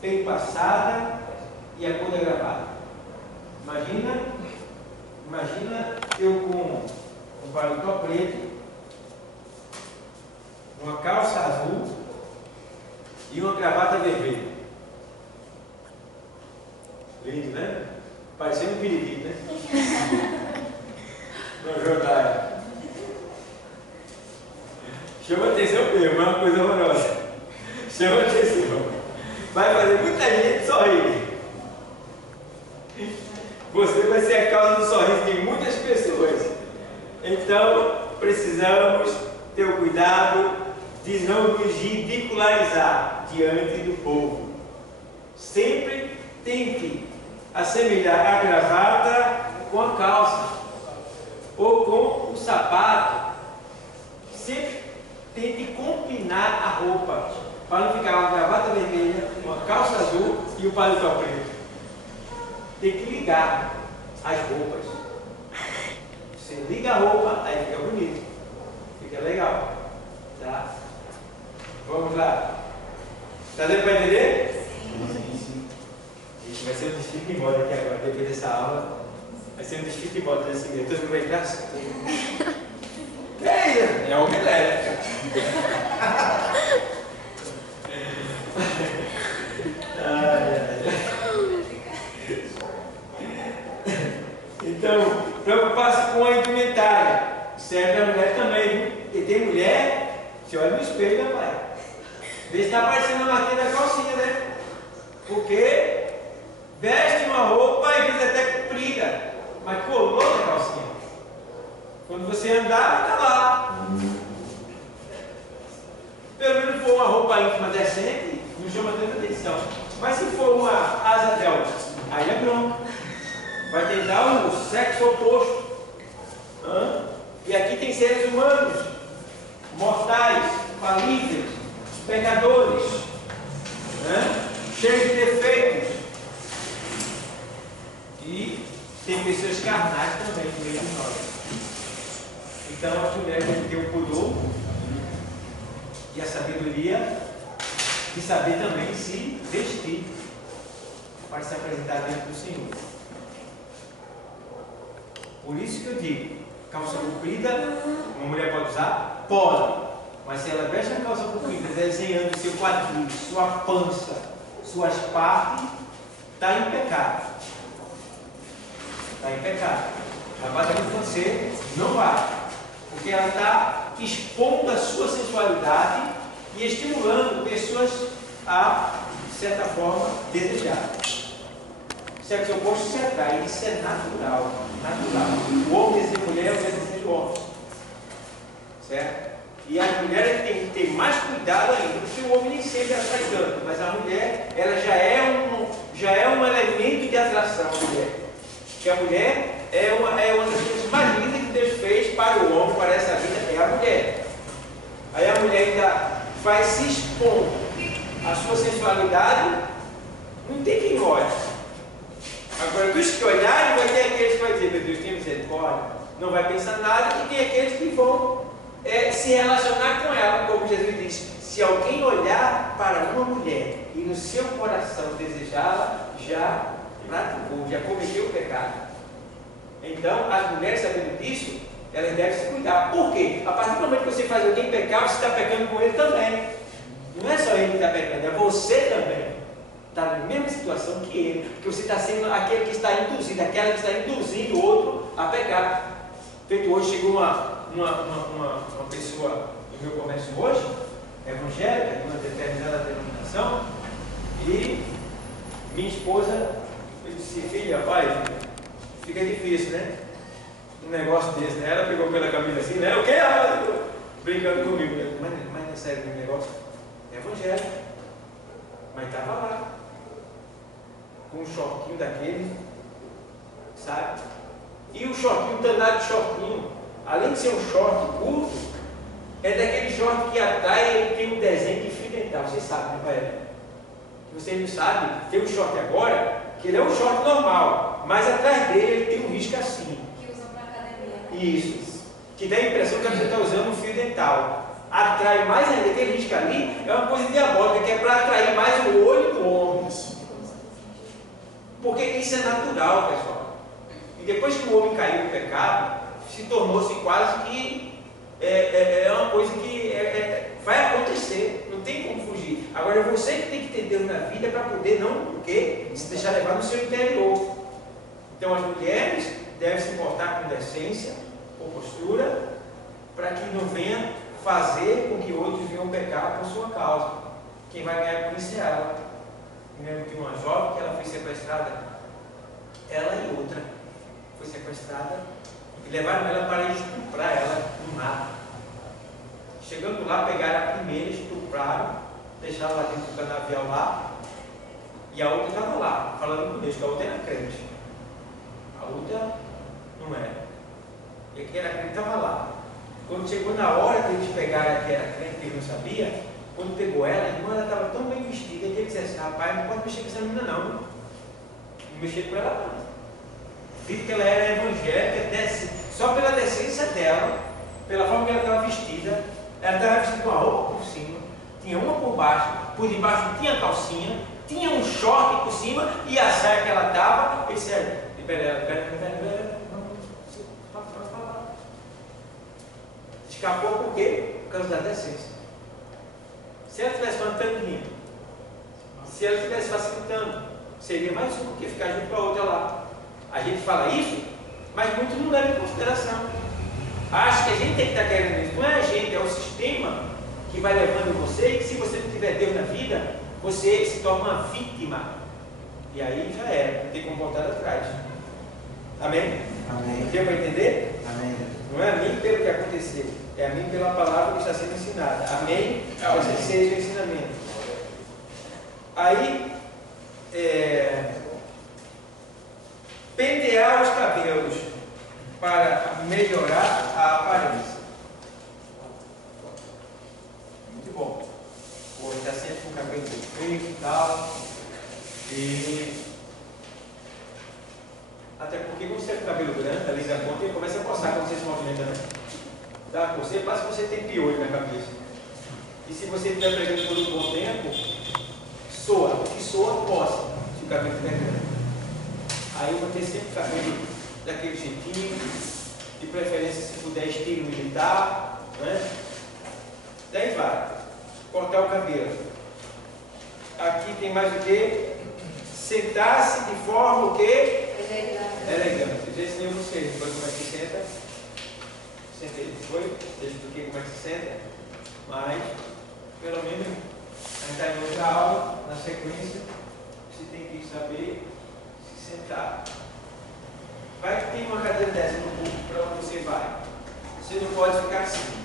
bem passada e a cor da gravata. Imagina eu com um paletó preto, uma calça azul e uma gravata vermelha. Lindo, né? Parecendo um periquito, né? No jornal. Chama atenção mesmo, é uma coisa horrorosa. Chama atenção. Vai fazer muita gente sorrir. Você vai ser a causa do sorriso de muitas pessoas. Então, precisamos ter o cuidado de não nos ridicularizar diante do povo. Sempre tente assemelhar a gravata com a calça ou com o sapato. Sempre tente combinar a roupa, para não ficar uma gravata vermelha, uma calça azul e o paletó preto. Tem que ligar as roupas. Você liga a roupa, aí fica bonito, fica legal. Tá? Vamos lá. Está dando para entender? Sim. Gente, vai ser um desfile de moda aqui agora, depois dessa aula. Vai ser um desfile de moda assim mesmo. Todo mundo vai entrar? É uma omelete. Então, preocupar-se com a indumentária. Serve a mulher também, viu? E tem mulher, você olha no espelho, rapaz. Vê se está aparecendo a marquinha da calcinha, né? Porque veste uma roupa e às vezes até comprida, mas colou na calcinha. Quando você andar, está lá. Pelo menos for uma roupa íntima decente, não chama tanta atenção. Mas se for uma asa delta, aí é bronca. Vai tentar o sexo oposto. E aqui tem seres humanos, mortais, falíveis, pecadores, cheios de defeitos. E tem pessoas carnais também no meio de nós. Então a mulher tem que ter o pudor e a sabedoria de saber também se vestir para se apresentar diante do Senhor. Por isso que eu digo, calça comprida, uma mulher pode usar? Pode. Mas se ela veste a calça comprida desenhando seu quadril, sua pança, suas partes, está em pecado. Está em pecado. A batalha de você não vai. Porque ela está expondo a sua sensualidade e estimulando pessoas a, de certa forma, desejar. Sexo oposto se atrai, isso é natural. O homem deseja mulher, a mulher deseja o homem. Certo? E as mulheres têm que ter mais cuidado ainda, porque o homem nem sempre atrai tanto, mas a mulher, ela já é um elemento de atração, a mulher. Porque a mulher é uma das coisas mais lindas que Deus fez para o homem, para essa vida, é a mulher. Aí a mulher ainda vai se expor à sua sensualidade, não tem quem olhe. Agora, dos que olharem, vai ter aqueles que vão dizer, meu Deus, tem misericórdia, não vai pensar nada, e tem aqueles que vão se relacionar com ela, como Jesus disse, se alguém olhar para uma mulher e no seu coração desejá-la, já Então, as mulheres, sabendo disso, elas devem se cuidar. Por quê? A partir do momento que você faz alguém pecar, você está pecando com ele também. Não é só ele que está pecando, é você também. Está na mesma situação que ele, porque você está sendo aquele que está induzindo, aquela que está induzindo o outro a pecar. Feito hoje, chegou uma pessoa no meu comércio hoje, evangélica, de uma determinada denominação, e minha esposa, eu disse, filha, pai, fica difícil, né? Um negócio desse, né? Ela pegou pela camisa assim, né? O quê? Brincando comigo, né? Mas não é sério o negócio? É evangélico. Mas estava lá, com um shortinho daquele, sabe? E o shortinho, o danado de shortinho, além de ser um short curto, é daquele short que atrás ele tem um desenho de fio dental. Vocês sabem, né, pai? Vocês não sabem, tem um short agora, que ele é um short normal, mas atrás dele ele tem um risco assim. Que usam para academia, né? Isso. Que dá a impressão que você está usando um fio dental. Atrai mais ainda, aquele risco ali é uma coisa diabólica, que é para atrair mais o olho do homem. Porque isso é natural, pessoal. E depois que o homem caiu no pecado, se tornou-se quase que uma coisa que vai acontecer, não tem como fugir. Agora é você que tem que ter Deus na vida para poder não se deixar levar no seu interior. Então as mulheres devem se portar com decência, com postura, para que não venha fazer com que outros venham pecar por sua causa. Quem vai ganhar com isso é ela. Eu lembro de uma jovem que ela foi sequestrada, ela e outra foi sequestrada e levaram ela para estuprar ela no mato. Chegando lá, pegaram a primeira, estupraram, deixaram lá dentro do canavial lá, e a outra estava lá, falando com Deus, que a outra era crente. A outra não era. E aqui era crente, estava lá. Quando chegou na hora que eles pegaram a que era crente, que ele não sabia, quando pegou ela, a irmã estava tão bem vestida que ele disse assim, rapaz, não pode mexer com essa menina não. Não mexer com ela não. Vi que ela era evangélica, só pela decência dela, pela forma que ela estava vestida, ela estava vestida com uma roupa por cima, tinha uma por debaixo tinha calcinha, tinha um short por cima e a saia que ela estava, ele disse, libera ela, escapou por quê? Por causa da decência. Se ela estivesse cantando rindo, se ela estivesse facilitando, seria mais um que ficar junto com a outra lá. A gente fala isso, mas muitos não levam em consideração. Acho que a gente tem que estar querendo isso. Não é a gente, é o sistema que vai levando você, e que se você não tiver Deus na vida, você se torna uma vítima. E aí já era, não tem como voltar atrás. Amém? Amém. Deu para entender? Amém. Não é a mim pelo que aconteceu, é a mim pela palavra que está sendo ensinada. Amém? Esse seja o ensinamento. Aí, pentear os cabelos para melhorar a aparência. Muito bom. Pô, está sempre com o cabelo feito e tal. E até porque quando você tem o cabelo grande, além da ponta, ele começa a coçar quando você se movimenta, né? Dá você, parece que você tem piolho na cabeça. E se você estiver pregando por um bom tempo, soa. O que soa, coça, se o cabelo estiver grande. Aí eu vou ter sempre o cabelo daquele jeitinho, de preferência se puder estilo militar, né? Daí vai. Cortar o cabelo. Aqui tem mais o que? Sentar-se de forma o quê? Elegante. Eu já ensinei vocês depois como é que senta. Sentei depois, eu expliquei como é que se senta. Mas, pelo menos, a gente está em outra aula, na sequência, você tem que saber se sentar. Vai que tem uma cadeira dessa no público para onde você vai. Você não pode ficar assim.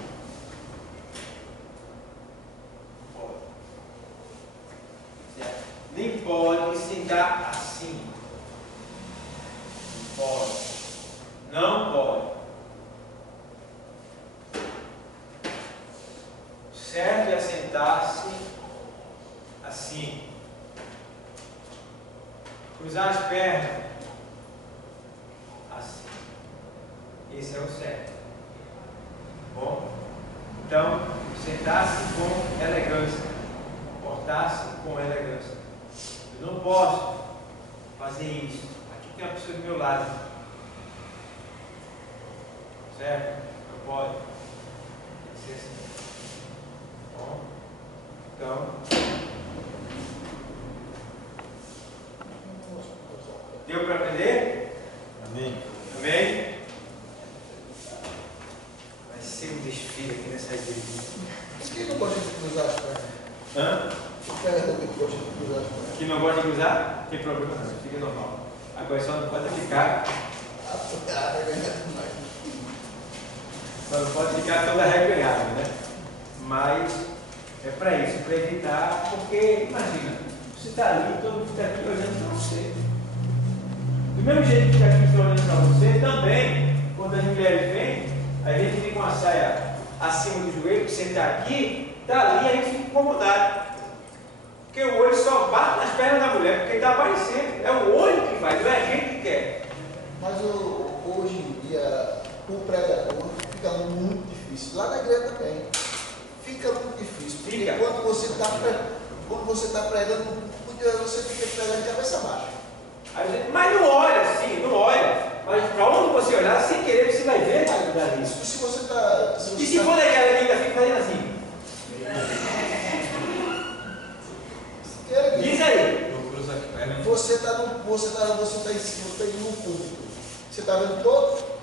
Pode. Certo? Nem pode sentar assim. Pode. Não pode. Certo é sentar-se assim. Cruzar as pernas assim. Esse é o certo. Bom? Então, sentar-se com elegância. Portar-se com elegância. Eu não posso fazer isso. Aqui tem uma pessoa do meu lado. Certo? Não pode. Tem que ser assim. Bom, então, deu para aprender? Amém. Amém? Vai ser um desfile aqui nessa igreja. Quem não gosta de cruzar as pernas? Hã? O pregador que gosta de cruzar as pernas. Que não gosta de cruzar? Não tem problema não, fica normal. Agora só não pode ficar. Só não pode ficar toda arreganhada, né? Mas é para isso, para evitar, porque imagina, você está ali, todo mundo está aqui olhando para você. Do mesmo jeito que está aqui olhando para você, também, quando as mulheres vêm, a gente fica com a saia acima do joelho, você está aqui, está ali, a gente fica incomodado. Porque o olho só bate nas pernas da mulher, porque está aparecendo. É o olho que vai, não é a gente que quer. Mas hoje em dia, o pregador fica muito difícil. Lá na igreja também. Fica muito difícil. Porque Fica. quando você está pregando, você fica pregando de cabeça baixa. Mas não olha assim, não olha. Mas para onde você olhar, sem querer, você vai ver a realidade disso. Se você está. E se for daquela que ainda fica fazendo assim? Diz aí. Você está indo no público. Você está vendo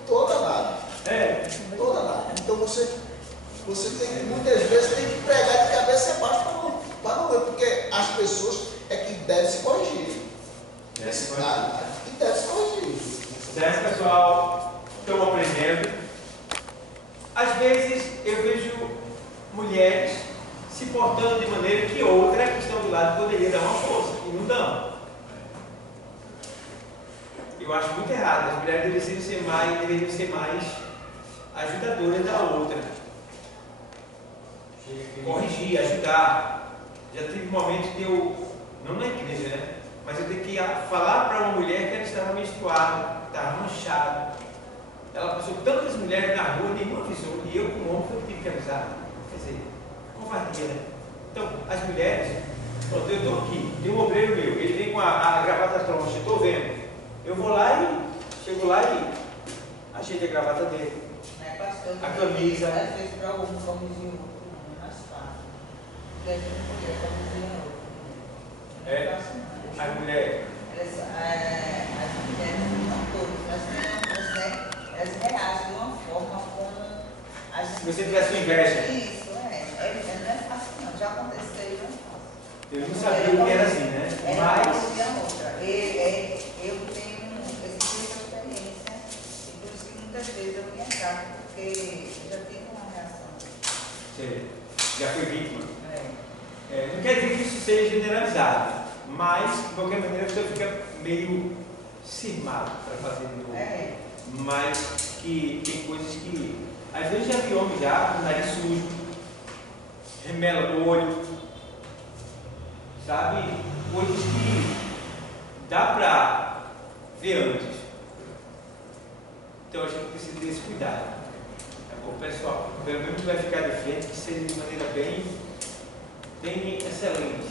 toda lado. É. Toda lado. Então você tem, muitas vezes tem que pregar de cabeça baixa para não ver, porque as pessoas é que devem se corrigir. E deve se corrigir. Certo, pessoal? Estão aprendendo. Às vezes eu vejo mulheres se portando de maneira que outra que estão do lado poderia dar uma força, e não dão. Eu acho muito errado. As mulheres deveriam ser mais ajudadoras da outra. Corrigir, ajudar. Já tive momentos que eu, não na igreja, né? Mas eu tenho que falar para uma mulher que ela estava menstruada, estava manchada. Ela passou tantas mulheres na rua, nenhuma avisou, e eu, como homem, tive que avisar. Quer dizer, covardia, né? Então, as mulheres, pronto, eu estou aqui, tem um obreiro meu, ele vem com a gravata troncha, estou vendo. Eu vou lá e chego lá e ajeito a gravata dele. Pastor, A camisa. às vezes para algum camisinha outro, não é mais fácil. Porque a gente não podia camisinha outro. É. As mulheres. As mulheres, não todas, mas elas reagem de uma forma como a gente. Se você tivesse com inveja. Isso, não é fácil não, já aconteceu, não é fácil. Eu não sabia o que era assim, né? Mas. Eu tenho esse tipo de experiência, e por isso que muitas vezes eu me ataco, porque eu já tive uma reação. Você já foi vítima. Não quer dizer que isso seja generalizado, mas de qualquer maneira você fica meio cismado para fazer de novo. Mas que tem coisas que. Às vezes já vi homem já com o nariz sujo, remela no olho, sabe? Coisas que dá para ver antes. Então a gente precisa ter esse cuidado. O pessoal, pelo menos vai ficar de frente, que seja de maneira bem excelente,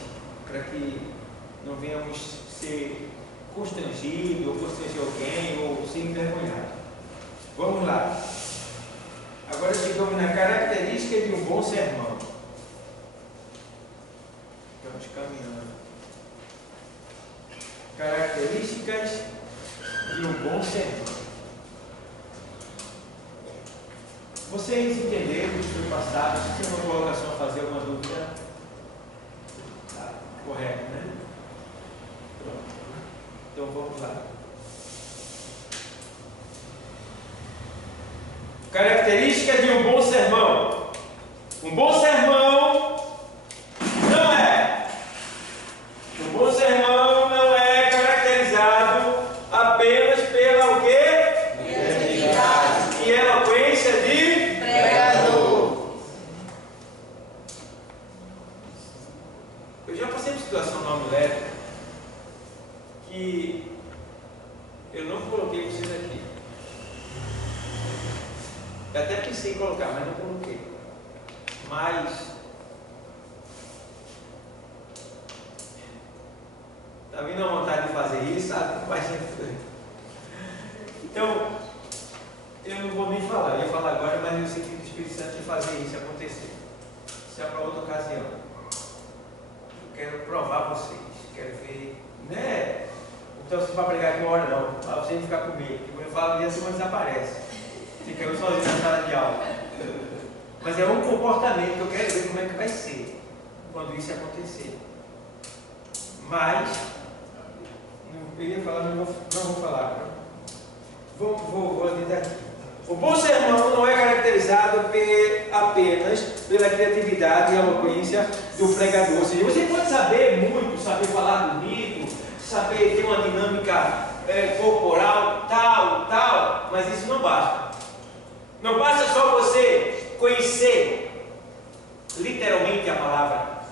para que não venhamos ser constrangidos, ou constranger alguém, ou ser envergonhados. Vamos lá. Agora chegamos na característica de um bom sermão. Estamos caminhando. Características de um bom sermão. Vocês entenderam o que foi passado? Se tem uma colocação a fazer, alguma dúvida? Tá, correto, né? Pronto. Então vamos lá. Características de um bom sermão. Um bom sermão não é. Um bom sermão não é caracterizado apenas pela o quê? E eloquência de pregador. Eu já passei por situação na mulher que eu não coloquei vocês aqui. Eu até pensei em colocar, mas não coloquei. Mas tá vindo a vontade de fazer isso, sabe? Mas então Eu não vou nem falar, eu ia falar agora, mas eu senti do Espírito Santo de fazer isso acontecer. Isso é para outra ocasião. Eu quero provar vocês, quero ver, né? Então você vai pregar aqui uma hora não, para você não ficar com medo, porque quando eu falo disso, a turma desaparece. Fica eu sozinho na sala de aula. Mas é um comportamento que eu quero ver como é que vai ser quando isso acontecer. Mas, eu ia falar, não vou falar. Vou dizer aqui. O bom sermão não é caracterizado apenas pela criatividade e eloquência do pregador. Ou seja, você pode saber muito, saber falar bonito, saber ter uma dinâmica corporal, tal, mas isso não basta. Não basta só você conhecer literalmente a palavra.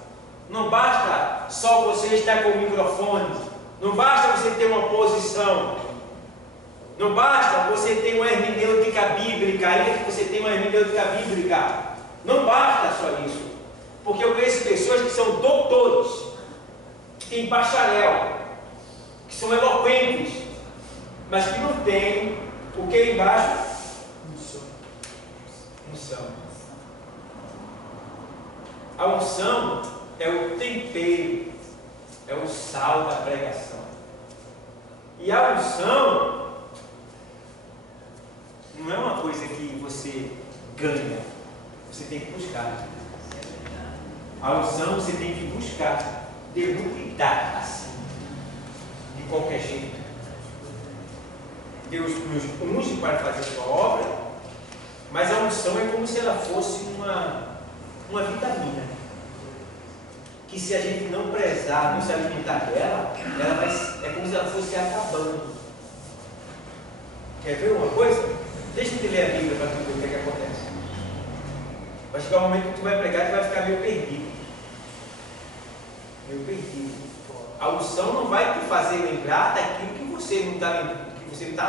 Não basta só você estar com o microfone. Não basta você ter uma posição. Não basta você ter uma hermenêutica bíblica, ainda que você tenha uma hermenêutica bíblica. Não basta só isso. Porque eu conheço pessoas que são doutores, que têm bacharel, que são eloquentes, mas que não têm o que embaixo? Unção. A unção é o tempero, é o sal da pregação. E a unção não é uma coisa que você ganha, você tem que buscar. A unção você tem que buscar, Deus não te dá assim, de qualquer jeito. Deus nos unge para fazer a sua obra, mas a unção é como se ela fosse uma vitamina, que se a gente não prezar, não se alimentar dela, é como se ela fosse acabando. Quer ver uma coisa? Deixa eu te ler a Bíblia para tu ver o que acontece. Vai chegar um momento que tu vai pregar e vai ficar meio perdido. Meio perdido. A unção não vai te fazer lembrar daquilo que você não está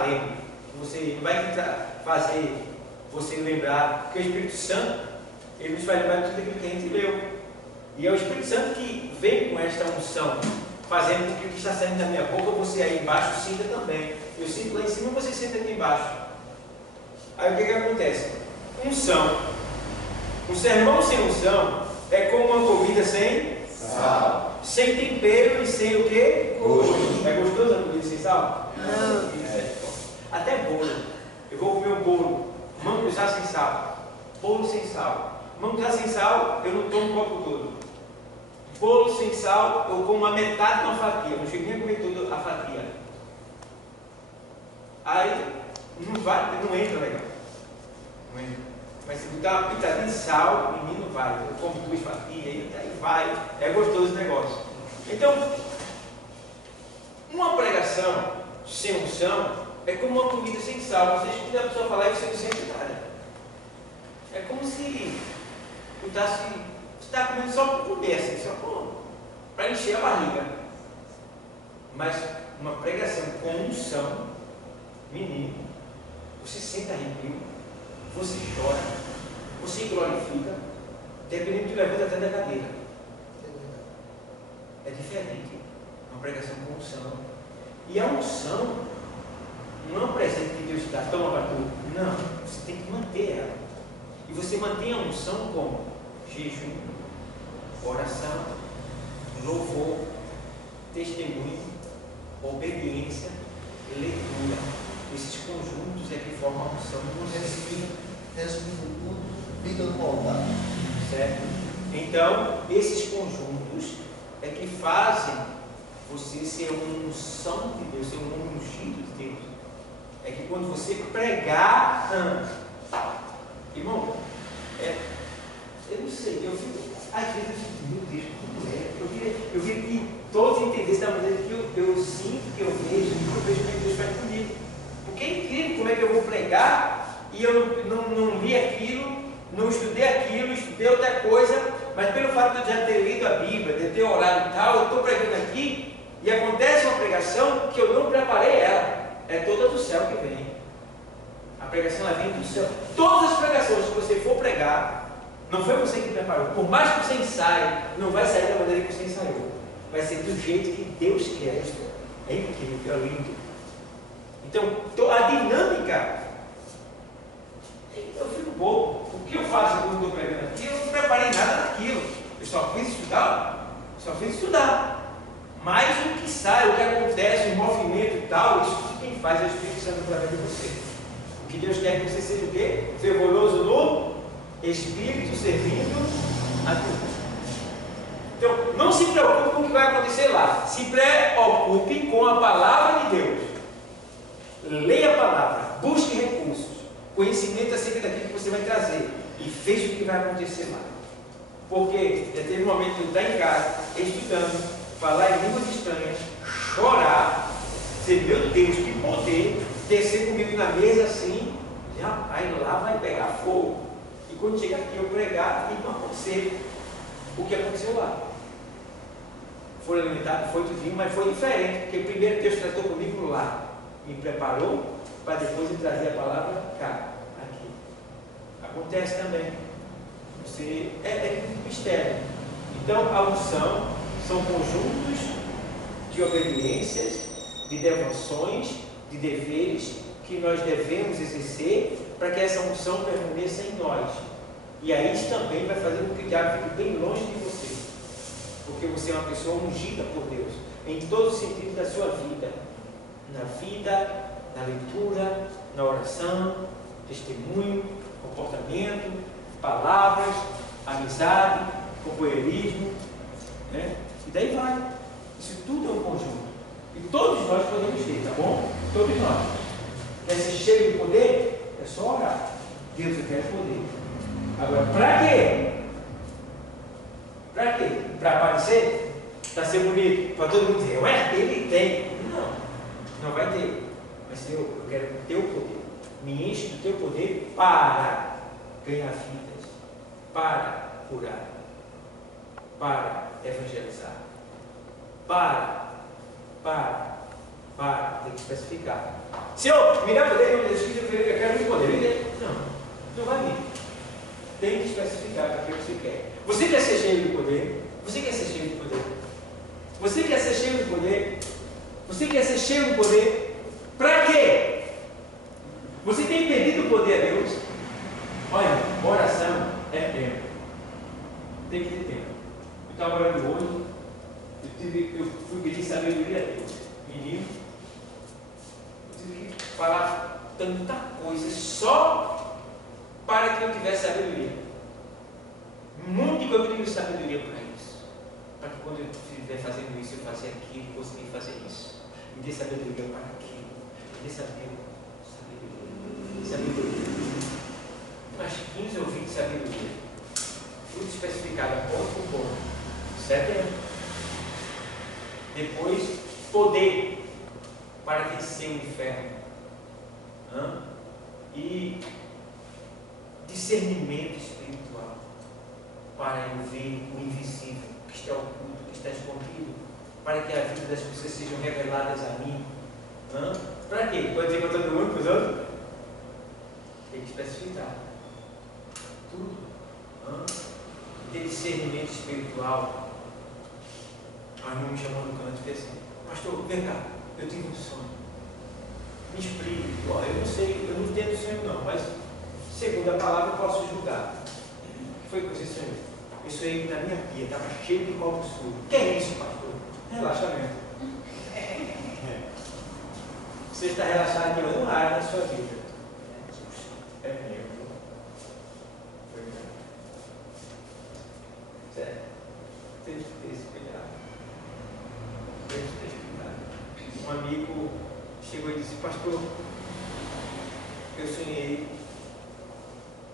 lendo. Você não vai fazer você lembrar, porque o Espírito Santo, ele nos faz lembrar de tudo aquilo que a gente leu. E é o Espírito Santo que vem com esta unção, fazendo com que o que está saindo da minha boca, você aí embaixo sinta também. Eu sinto lá em cima, você senta aqui embaixo. Aí o que acontece? Unção. Um sermão sem unção é como uma comida sem sal, sem tempero e sem o quê? Gosto. É gostoso a comida sem sal? Não. Até bolo. Eu vou comer um bolo, manguezal sem sal, bolo sem sal. Manguezal sem sal, eu não tomo o copo todo. Bolo sem sal, eu como a metade de uma fatia, não chego nem a comer toda a fatia. Aí não entra legal. Não entra. Mas se botar uma pitadinha de sal, o menino vai. Eu como 2 fatias, aí vai. É gostoso o negócio. Então, uma pregação sem unção é como uma comida sem sal. Você escuta a pessoa falar e você não sente nada. É como se você está comendo só para comer, assim, só para encher a barriga. Mas uma pregação com unção, menino, você sente arrepio, você chora, você glorifica, dependendo de levanta até da cadeira. É diferente. Uma pregação com unção. E a unção não é um presente que Deus te dá, toma para tudo. Não, você tem que manter ela. E você mantém a unção como? Jejum, oração, louvor, testemunho, obediência, leitura. Esses conjuntos é que formam a unção. Resumindo tudo, vida no altar. Certo? Então, esses conjuntos é que fazem você ser uma unção de Deus, ser um ungido de Deus. É que quando você pregar, irmão, eu não sei, às vezes eu fico, meu Deus, como é? Eu queria que todos entendessem da maneira que eu sinto, que eu vejo que Deus faz comigo. Porque é incrível como é que eu vou pregar e eu não li aquilo, não estudei aquilo, estudei outra coisa, mas pelo fato de eu já ter lido a Bíblia, de ter orado e tal, eu estou pregando aqui e acontece uma pregação que eu não preparei ela. É toda do céu que vem. A pregação ela vem do céu. Todas as pregações que você for pregar, não foi você que preparou. Por mais que você ensaie, não vai sair da maneira que você ensaiou. Vai ser do jeito que Deus quer. É incrível, é lindo. Então, a dinâmica Eu fico bobo. O que eu faço quando estou pregando aqui? Eu não preparei nada daquilo. Eu só fiz estudar. Mas o que sai, o que acontece, o movimento e tal, isso quem faz é o Espírito Santo através de você. O que Deus quer que você seja o quê? Fervoroso no Espírito, servindo a Deus. Então, não se preocupe com o que vai acontecer lá. Se preocupe com a palavra de Deus. Leia a palavra, busque recursos, conhecimento acerca daquilo que você vai trazer e veja o que vai acontecer lá. Porque já teve um momento de eu estar em casa, estudando, falar em línguas estranhas, chorar, dizer, meu Deus, que poder, descer comigo na mesa assim, aí lá vai pegar fogo. E quando chega aqui eu pregar, e não acontecer o que aconteceu lá. Foi limitado, foi tudinho, mas foi diferente, porque primeiro Deus tratou comigo lá, me preparou, para depois ele trazer a palavra cá, aqui. Acontece também. Você é um mistério. Então a unção são conjuntos de obediências, de devoções, de deveres que nós devemos exercer para que essa unção permaneça em nós. E aí isso também vai fazer com que o diabo fique bem longe de você, porque você é uma pessoa ungida por Deus em todos os sentidos da sua vida, na leitura, na oração, testemunho, comportamento, palavras, amizade, companheirismo, né? E daí vai. Isso tudo é um conjunto. E todos nós podemos ter, tá bom? Todos nós. Quer ser cheio de poder? É só orar. Deus, eu quero poder. Agora, para quê? Para quê? Para aparecer? Para ser bonito? Para todo mundo dizer, ué, ele tem. Não vai ter. Mas eu quero o teu poder. Me enche do teu poder para ganhar vidas, para curar, para evangelizar, para, tem que especificar. Senhor, me dá poder, eu quero muito poder. Não vai vir. Tem que especificar para que você quer. Você quer ser cheio de poder? Você quer ser cheio de poder? Você quer ser cheio de poder? Você quer ser cheio de poder? Para quê? Você tem pedido o poder a Deus? Olha, oração é tempo. Tem que ter tempo. Eu estava orando hoje, eu fui pedir sabedoria a Deus. Menino, eu tive que falar tanta coisa só para que eu tivesse sabedoria. Um monte de coisa eu tive sabedoria para isso. Para que quando eu estiver fazendo isso, eu fazer aquilo, eu conseguir fazer isso. Me dê sabedoria para aquilo. Me dê sabedoria. Mais 15 ou 20 sabedoria. Tudo especificado, ponto por ponto. Certo? Depois, poder para vencer o inferno. E discernimento espiritual para eu ver o invisível, que está oculto, que está escondido, para que a vida das pessoas sejam reveladas a mim. Para quê? Pode dizer para todo mundo, para os outros? Tem que especificar. Tudo. Ter discernimento espiritual. A irmã me chamou no canto e disse assim, pastor, vem cá, eu tive um sonho. Me explique. Eu não sei, eu não entendo sonho não, mas segundo a palavra eu posso julgar. O que foi que você sonhou? Eu sonhei que na minha pia estava cheio de copo sujo. O que é isso, pastor? Relaxamento. Você está relaxado em alguma área da sua vida. É meu. Foi meu. Sério. Tem que ter esse cuidado. Tem que ter esse cuidado. Um amigo chegou e disse, pastor, eu sonhei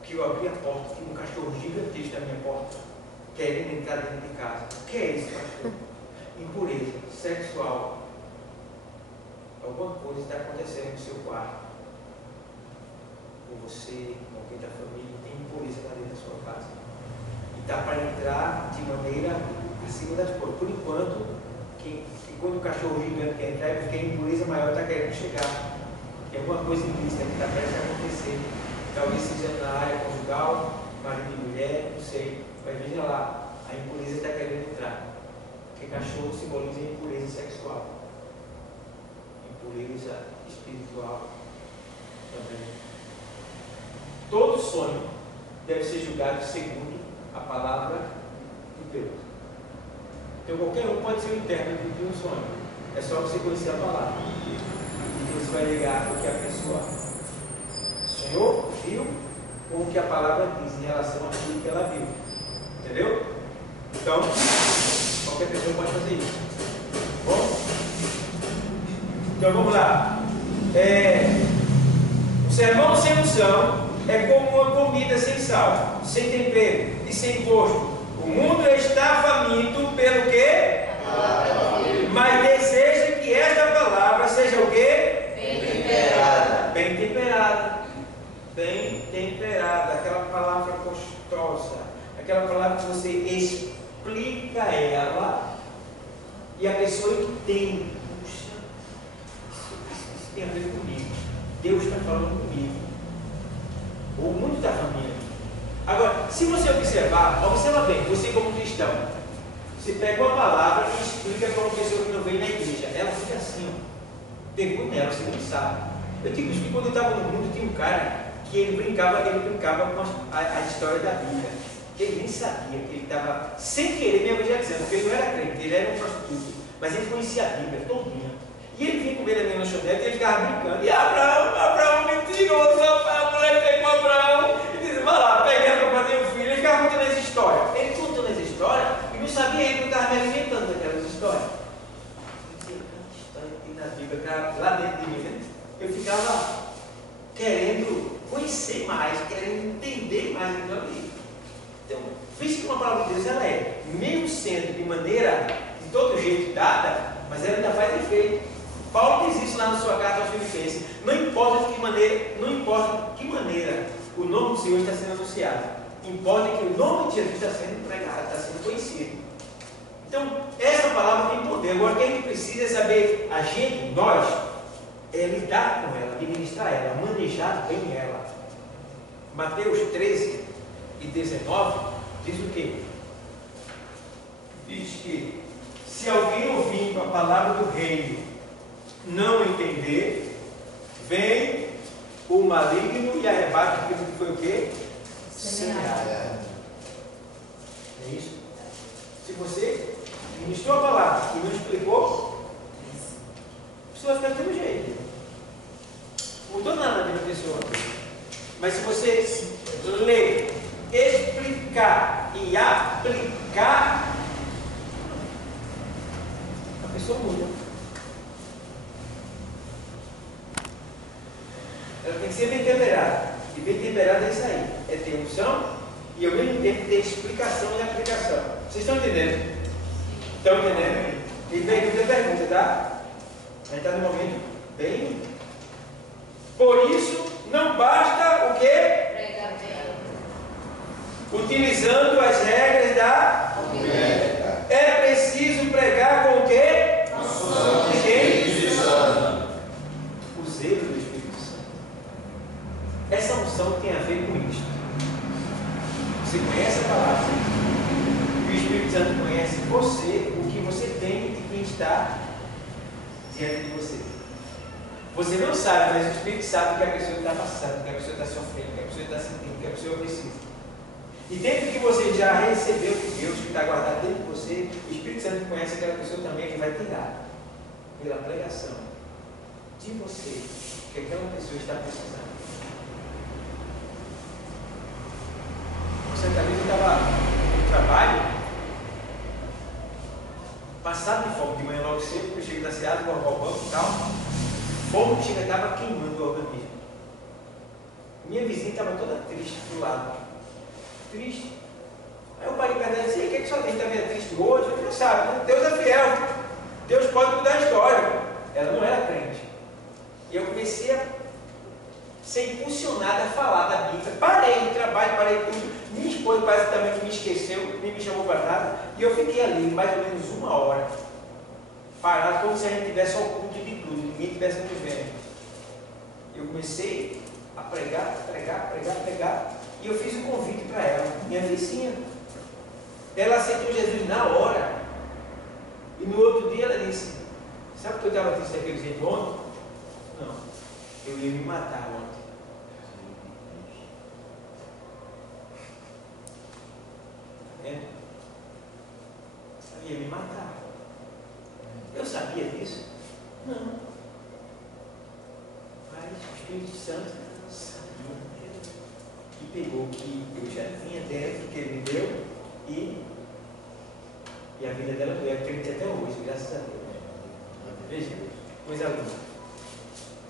que eu abri a porta, tinha um cachorro gigantesco na minha porta, querendo entrar dentro de casa. O que é isso, pastor? Impureza sexual. Alguma coisa está acontecendo no seu quarto. Ou você, com alguém da família, tem impureza lá dentro da sua casa. E está para entrar de maneira acima das coisas. Por enquanto, quando o cachorro gigante quer entrar, é porque a impureza maior está querendo chegar. Tem alguma coisa implícita que está prestes a acontecer. Talvez seja na área conjugal, marido e mulher, não sei. Mas veja lá, a impureza está querendo entrar. Porque cachorro simboliza a impureza sexual. Impureza espiritual também. todo sonho deve ser julgado segundo a palavra de Deus. Então qualquer um pode ser o intérprete de um sonho. É só você conhecer a palavra. E você vai ligar o que a pessoa sonhou, viu, com o que a palavra diz em relação àquilo que ela viu. Entendeu? Então, qualquer pessoa pode fazer isso. Bom? Então vamos lá. O sermão sem unção é como uma comida sem sal, sem tempero e sem gosto. O mundo está faminto pelo quê? Mas deseja que esta palavra seja o quê? Bem temperada. Bem temperada. Bem temperada. Aquela palavra gostosa. Aquela palavra que você explica ela e a pessoa entende. Puxa, isso tem a ver comigo. Deus está falando comigo. O mundo está faminto. Agora, se você observa bem, você como cristão, você pega uma palavra e explica para uma pessoa que não vem na igreja. Ela fica assim, ó. Pergunta nela, você não sabe. Eu digo isso que quando eu estava no mundo, tinha um cara que ele brincava com a história da Bíblia. Ele nem sabia que ele estava, sem querer mesmo já dizendo, porque ele não era crente, ele era um prostituto, mas ele conhecia a Bíblia todinha. E ele vinha comer a minha lanchonete e ele ficava brincando. E Abraão, mentiroso, a mulher pegou Abraão. E disse, vai lá, pegando para fazer um filho. Ele ficava contando essa história. Ele contando essa história e não sabia ele que eu estava me alimentando daquelas histórias. Eu dizia, quanta história tem na Bíblia, lá dentro de mim, né? Eu ficava querendo conhecer mais, querendo entender mais aquilo ali. Então, visto que uma palavra de Deus ela é, mesmo sendo de maneira, de todo jeito dada, mas ela ainda faz efeito. Paulo diz isso lá na sua carta aos Filipenses. Não importa de que maneira o nome do Senhor está sendo anunciado. Importa que o nome de Jesus está sendo pregado, está sendo conhecido. Então, essa palavra tem poder. Agora, o que a gente precisa é saber, nós, lidar com ela, administrar ela, manejar bem ela. Mateus 13 e 19 diz o quê? Diz que se alguém ouvir a palavra do reino não entender, vem o maligno e arrebata aquilo que foi o quê? Semeado. É isso? Se você ministrou a palavra e não explicou, você vai ficar do mesmo jeito. Não mudou nada na vida da pessoa. Mas se você ler, explicar e aplicar, a pessoa muda. Ela tem que ser bem temperada. E bem temperada é isso aí. É ter unção e ao mesmo tempo ter explicação e aplicação. Vocês estão entendendo? Estão entendendo? E vem muita pergunta, tá? A gente está num momento bem. Por isso, não basta o quê? Utilizando as regras da Amém. É preciso pregar com o quê? Unção. Quem? Espírito Santo. O zelo do Espírito Santo. Essa unção tem a ver com isto. Você conhece a palavra. E o Espírito Santo conhece você, o que você tem e quem está diante de você. Você não sabe, mas o Espírito sabe o que a pessoa está passando, o que a pessoa está sofrendo, o que a pessoa está sentindo, o que a pessoa precisa. E dentro que você já recebeu de Deus, que está guardado dentro de você, o Espírito Santo conhece aquela pessoa também que vai tirar, pela pregação de você, que aquela pessoa está precisando. Você talvez estava no trabalho, passado de fome, de manhã logo cedo, porque eu cheguei da cidade, vou arrumar o banco e tal. Fome chega, estava queimando o organismo. Minha vizinha estava toda triste do lado. Triste. Aí eu parei perto dela e disse: o que é que sua gente está meio triste hoje? Você sabe, né? Deus é fiel. Deus pode mudar a história. Ela não era crente. E eu comecei a ser impulsionada a falar da Bíblia. Parei o trabalho, parei tudo. Minha esposa parece que também me esqueceu, nem me chamou para nada. E eu fiquei ali mais ou menos 1 hora. Parado, como se a gente tivesse oculto de tudo, ninguém estivesse nos vendo. Eu comecei a pregar. E eu fiz um convite para ela, minha vizinha. Ela aceitou Jesus na hora. E no outro dia ela disse: sabe que eu estava triste daquele jeito ontem? Não, eu ia me matar ontem. Espírito Santo saiu e pegou o que eu já tinha dentro, que ele me deu, e a vida dela é crente até hoje, graças a Deus. Veja, coisa linda.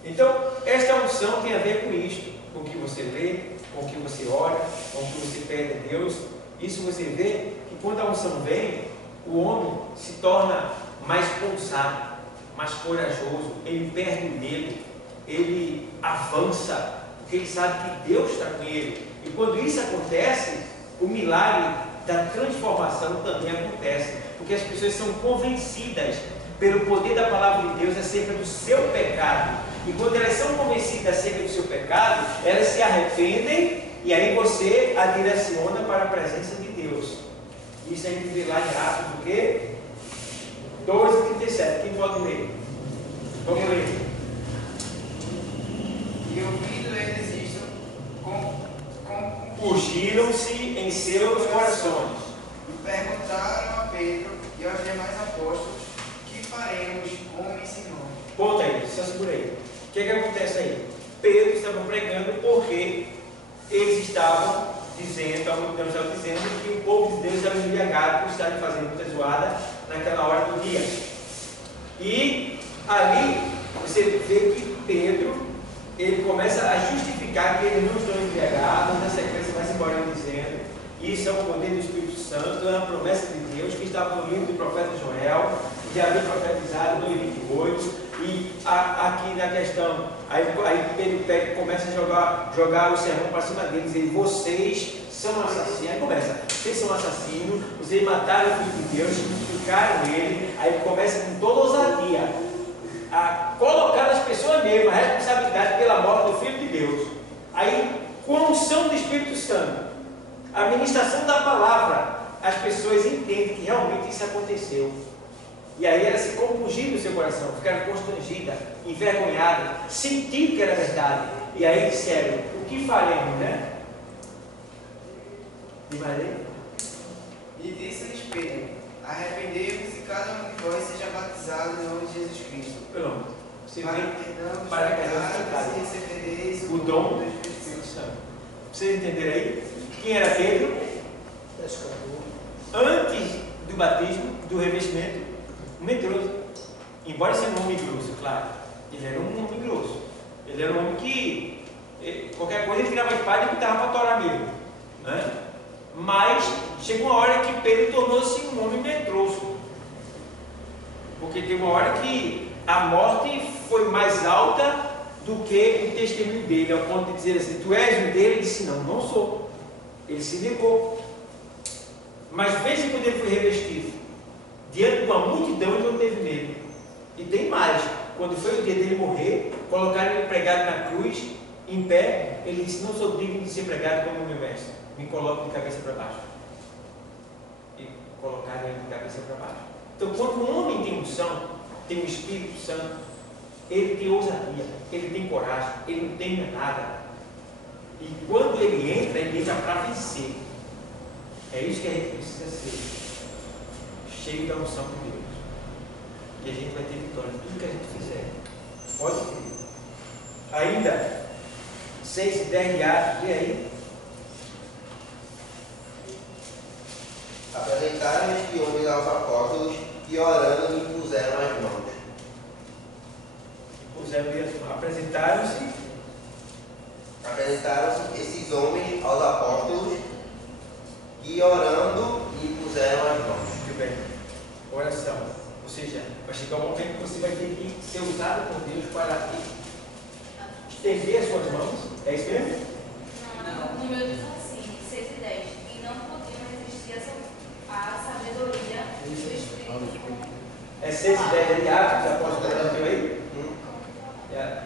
Então, esta unção tem a ver com isto, com o que você lê, com o que você ora, com o que você pede a Deus. Isso você vê que quando a unção vem, o homem se torna mais ousado, mais corajoso, ele perde o medo, ele avança, porque ele sabe que Deus está com ele. E quando isso acontece, o milagre da transformação também acontece, porque as pessoas são convencidas pelo poder da palavra de Deus acerca do seu pecado. E quando elas são convencidas acerca do seu pecado, elas se arrependem e aí você a direciona para a presença de Deus. Isso a gente vê lá em Atos do quê? 12:37. Quem pode ler? Vamos ler. E ouvindo eles isto, Urgiram-se em seus corações. e perguntaram a Pedro e aos demais apóstolos: que faremos, como ensinou? Ponta aí, só segura aí. O que acontece aí? Pedro estava pregando porque eles estavam dizendo, a multidão estava dizendo que o povo de Deus estava embriagado por estarem fazendo muita zoada naquela hora do dia. E ali você vê que Pedro, ele começa a justificar que eles não estão embriagados, na sequência vai-se embora dizendo: isso é o poder do Espírito Santo, é uma promessa de Deus que estava no livro do profeta Joel, que já havia profetizado no 28. E aqui na questão, aí Pedro começa a jogar o sermão para cima deles, e vocês são assassinos. Aí começa: vocês são assassinos, vocês mataram o Filho de Deus, crucificaram ele. Aí começa com toda ousadia a colocar nas pessoas mesmo a responsabilidade pela morte do Filho de Deus. Aí, com a unção do Espírito Santo, a ministração da palavra, as pessoas entendem que realmente isso aconteceu. E aí elas se compungiram no seu coração, ficaram constrangidas, envergonhadas, sentiram que era verdade. E aí disseram: o que faremos, né? De maneira? E disse-lhes Pedro: arrependei-vos e cada um de vós seja batizado em nome de Jesus Cristo. Pronto. Você Para vê perdão dos para perdão dos pecados pecados. e recebereis o dom do Espírito Espírito Santo. Santo. Vocês entenderam aí? Quem era Pedro? Pescador. Antes do batismo, do revestimento, um medroso. Embora seja um homem grosso, claro, ele era um homem grosso. Ele era um homem que qualquer coisa ele tirava a espada e botava para torar mesmo, né? Mas chegou uma hora que Pedro tornou-se um homem medroso, porque teve uma hora que a morte foi mais alta do que o testemunho dele, ao ponto de dizer assim: tu és um dele? Ele disse: não, não sou. Ele se negou. Mas veja quando ele foi revestido, diante de uma multidão, ele não teve medo. E tem mais: quando foi o dia dele morrer, colocaram ele pregado na cruz, em pé, ele disse: não sou digno de ser pregado como meu mestre, me coloque de cabeça para baixo. E colocaram ele de cabeça para baixo. Então, quando um homem tem unção, tem o Espírito Santo, ele tem ousadia, ele tem coragem, ele não teme nada. E quando ele entra para vencer. É isso que a gente precisa ser, cheio da unção de Deus. E a gente vai ter vitória em tudo que a gente fizer. Pode crer. Ainda 6:10 de Atos, vê aí. Apresentaram este homem aos apóstolos e orando lhe impuseram as mãos. Apresentaram-se esses homens aos apóstolos e orando lhe impuseram as mãos. Muito bem. Oração. Ou seja, vai chegar um momento que você vai ter que ser usado por Deus para estender as suas mãos. É isso mesmo? Não, no meu diz assim, 6:10. E não podiam resistir à sabedoria do Espírito. É 6:10 de Atos, apóstolo da aí?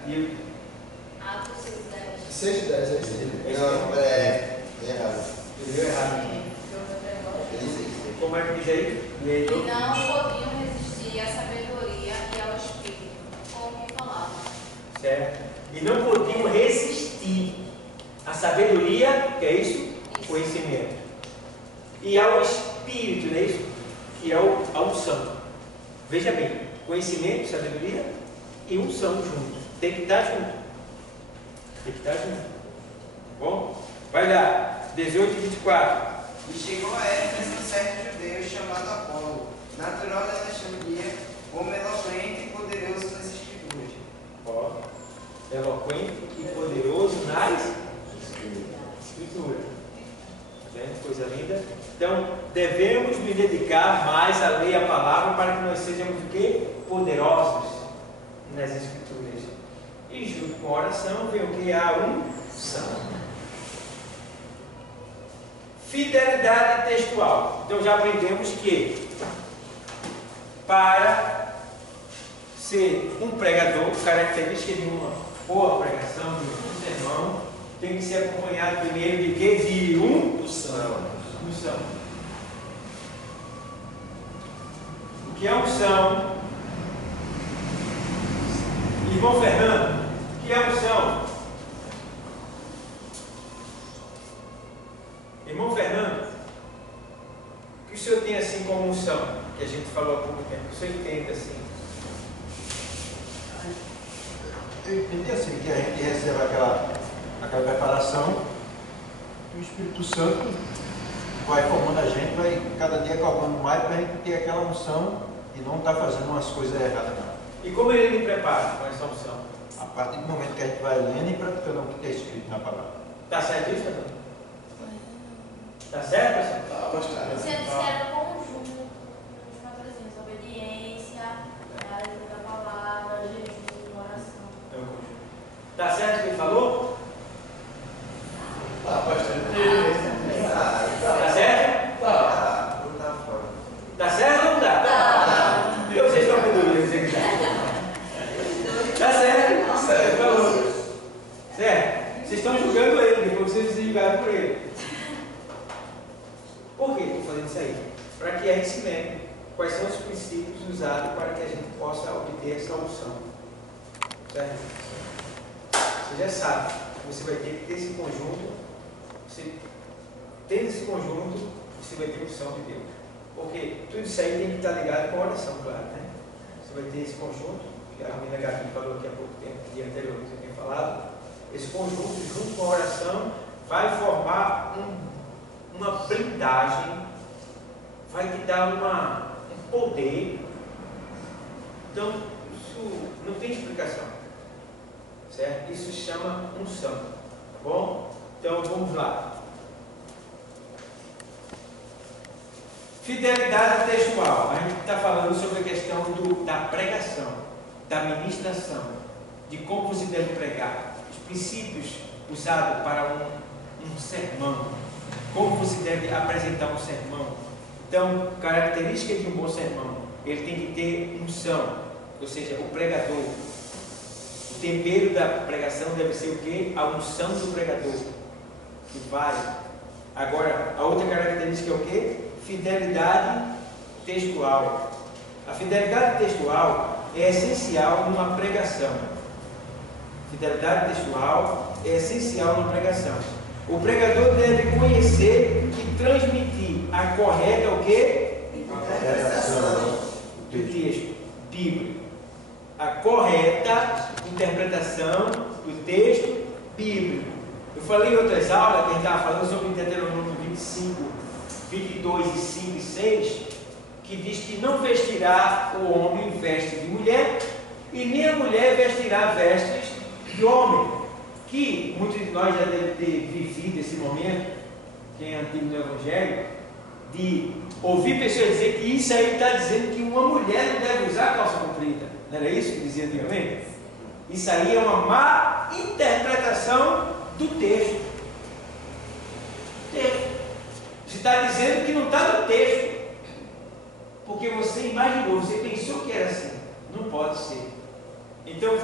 E Atos 6:10. 6:10, é isso aí. Não, é errado. ele viu errado. Ele disse isso. Como é que diz aí? E aí, E não podiam resistir à sabedoria e ao Espírito, como que falavam. certo? E não podiam resistir à sabedoria, que é isso? Conhecimento. E ao Espírito, não é isso? Que é a unção. Veja bem, conhecimento, sabedoria e unção juntos. Tem que estar junto. Tem que estar junto. Tá bom? Vai lá, 18 e 24. E chegou a Éfeso um certo judeu chamado Apolo, natural de Alexandria, homem eloquente e poderoso nas Escrituras. Ó, eloquente e poderoso nas Escrituras. Tá vendo? Coisa linda. Então, devemos nos dedicar mais a ler a palavra para que nós sejamos o quê? Poderosos nas Escrituras. E junto com a oração vem o que? A unção. Fidelidade textual. Então já aprendemos que para ser um pregador, característica de uma boa pregação, de um sermão, tem que ser acompanhado primeiro de quê? De unção. Unção. O que é unção? Irmão Fernando, o que é unção? Irmão Fernando, o que o senhor tem assim como unção, que a gente falou há pouco tempo, o senhor entende assim? Eu entendi assim, que a gente recebe aquela preparação e o Espírito Santo vai formando a gente, vai cada dia calmando mais para a gente ter aquela unção e não estar fazendo umas coisas erradas não. E como ele me prepara com essa unção? A partir do momento que a gente vai lendo e praticando o que está escrito na palavra. Está certo isso, Fernando? Está certo, pessoal? Tá, pastor. Você disse que era conjunto dos fatores, obediência, a leitura da palavra, jejum, oração. É um conjunto. Está certo o que ele falou? Tá, pastor. Está certo? Tá. Não tá fora. Está certo ou não está? Tá. E vocês estão com dúvida? Está certo? Tá certo. Falou. Certo? Vocês estão julgando ele, depois vocês se julgaram por ele. Por que estou fazendo isso aí? Para que a gente se lembre quais são os princípios usados para que a gente possa obter essa unção. Certo? Você já sabe, você vai ter que ter esse conjunto. Você tendo esse conjunto, você vai ter unção de Deus. Porque tudo isso aí tem que estar ligado com a oração, claro, né? Você vai ter esse conjunto, que a Ramina Gabi falou aqui há pouco tempo, dia anterior que você tinha falado. Esse conjunto, junto com a oração, vai formar uma blindagem, vai te dar um poder. Então, isso não tem explicação, certo? Isso se chama unção, tá bom? Então, vamos lá. Fidelidade textual. A gente está falando sobre a questão da pregação, da ministração, de como você deve pregar, os princípios usados para um sermão, como você deve apresentar um sermão. Então, característica de um bom sermão, ele tem que ter unção, ou seja, o pregador. O tempero da pregação deve ser o quê? A unção do pregador, que vai. Agora, a outra característica é o quê? Fidelidade textual. A fidelidade textual é essencial numa pregação. Fidelidade textual é essencial numa pregação. O pregador deve conhecer e transmitir a correta o quê? Interpretação Do texto bíblico. A correta interpretação do texto bíblico. Eu falei em outras aulas que a gente estava falando sobre Deuteronômio 25, 22 e 5 e 6, que diz que não vestirá o homem veste de mulher e nem a mulher vestirá vestes de homem. Que muitos de nós já devem ter vivido esse momento, quem é antigo no Evangelho, de ouvir pessoas dizer que isso aí está dizendo que uma mulher não deve usar calça comprida. Não era isso que dizia antigamente? Isso aí é uma má interpretação do texto. Você está dizendo que não está no texto, porque você imaginou, você pensou que era assim. Não pode ser. Então,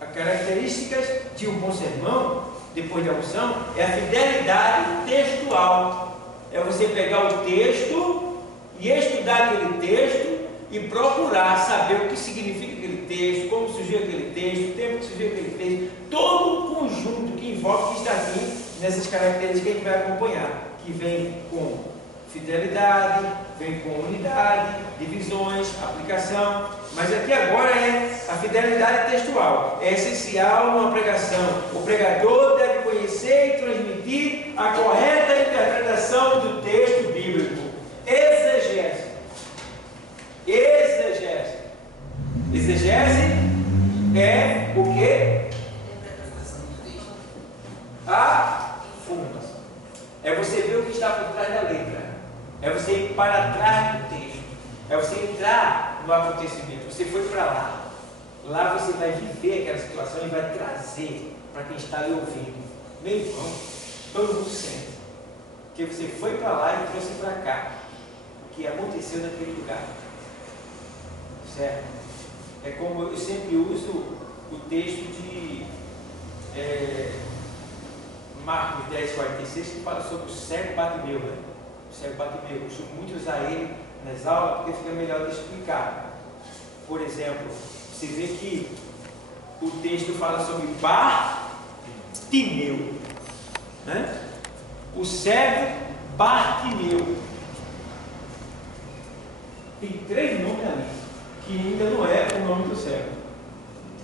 as características de um bom sermão, depois da unção, é a fidelidade textual. É você pegar o texto e estudar aquele texto e procurar saber o que significa aquele texto, como surgiu aquele texto, o tempo que surgiu aquele texto, todo o conjunto que envolve, que está aqui nessas características que a gente vai acompanhar, que vem com fidelidade, vem com unidade, divisões, aplicação. Mas aqui agora é a fidelidade textual. É essencial numa pregação. O pregador deve conhecer e transmitir a correta interpretação do texto bíblico. Exegese. Exegese. Exegese é o quê? A fundo. É você ver o que está por trás da letra. É você ir para trás do texto. É você entrar no acontecimento. Você foi para lá. Lá você vai viver aquela situação e vai trazer para quem está lhe ouvindo. Meu irmão, todo mundo sente. Porque você foi para lá e trouxe para cá o que aconteceu naquele lugar. Certo? É como eu sempre uso o texto de Marcos 10:46, que fala sobre o cego Bartimeu, né? O cego Bartimeu. Eu costumo muito usar ele nas aulas porque fica melhor de explicar. Por exemplo, você vê que o texto fala sobre Bartimeu, né? O cego Bartimeu. Tem 3 nomes ali, que ainda não é o nome do cego.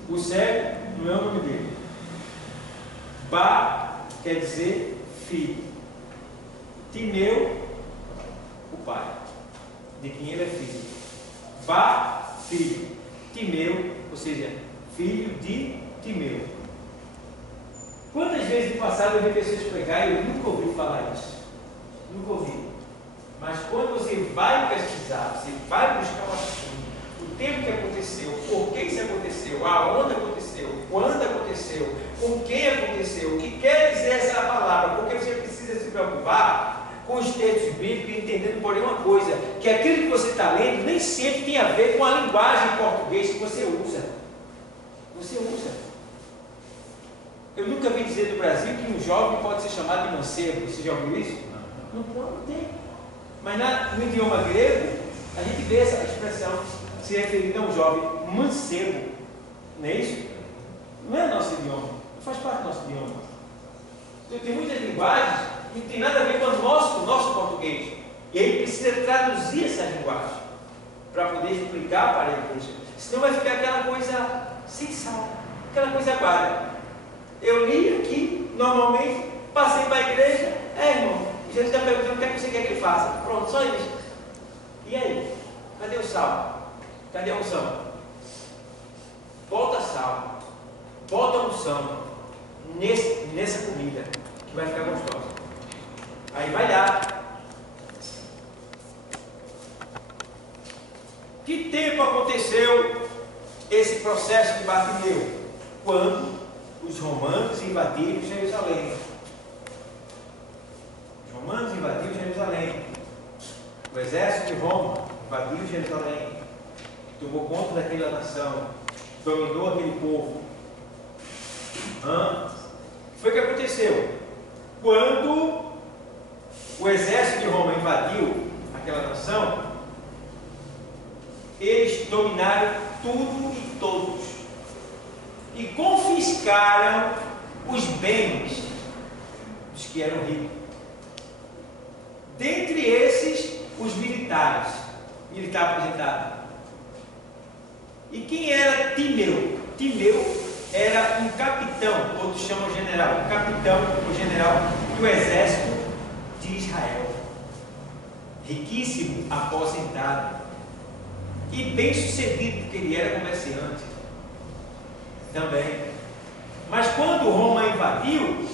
O cego não é o nome dele. Quer dizer filho. Timeu, o pai, de quem ele é filho. Filho. Timeu, ou seja, filho de Timeu. Quantas vezes no passado eu vi pessoas pregar e eu nunca ouvi falar isso? Nunca ouvi. Mas quando você vai pesquisar, você vai buscar o assunto, o tempo que aconteceu, por que isso aconteceu, aonde aconteceu, quando aconteceu, com quem aconteceu, o que quer dizer essa palavra, porque você precisa se preocupar com os textos bíblicos, entendendo, porém, uma coisa, que aquilo que você está lendo nem sempre tem a ver com a linguagem portuguesa que você usa. Você usa. Eu nunca vi dizer no Brasil que um jovem pode ser chamado de mancebo. Você já ouviu isso? Não tem. Mas no idioma grego, a gente vê essa expressão se referindo a um jovem mancebo. Não é isso? Não é nosso idioma. Não faz parte do nosso idioma. Então, tem muitas linguagens que não tem nada a ver com o nosso português. E aí precisa traduzir essa linguagem para poder explicar para a igreja. Senão vai ficar aquela coisa sem sal, aquela coisa aguada. Eu li aqui, normalmente, passei para a igreja, irmão, Jesus está perguntando o que é que você quer que ele faça. Pronto, só isso. E aí? Cadê o sal? Cadê a unção? Bota sal, bota unção nessa comida, que vai ficar gostosa. Aí vai dar. Que tempo aconteceu esse processo de Bartimeu? Quando os romanos invadiram Jerusalém. Os romanos invadiram Jerusalém. O exército de Roma invadiu Jerusalém. Tomou conta daquela nação. Dominou aquele povo. Foi o que aconteceu. Quando o exército de Roma invadiu aquela nação, eles dominaram tudo e todos e confiscaram os bens dos que eram ricos. Dentre esses, os militares, militar aposentado. E quem era Timeu? Timeu era um capitão, outros chamam general, um capitão ou general do exército de Israel. Riquíssimo, aposentado e bem sucedido, porque ele era comerciante também. Mas quando Roma invadiu,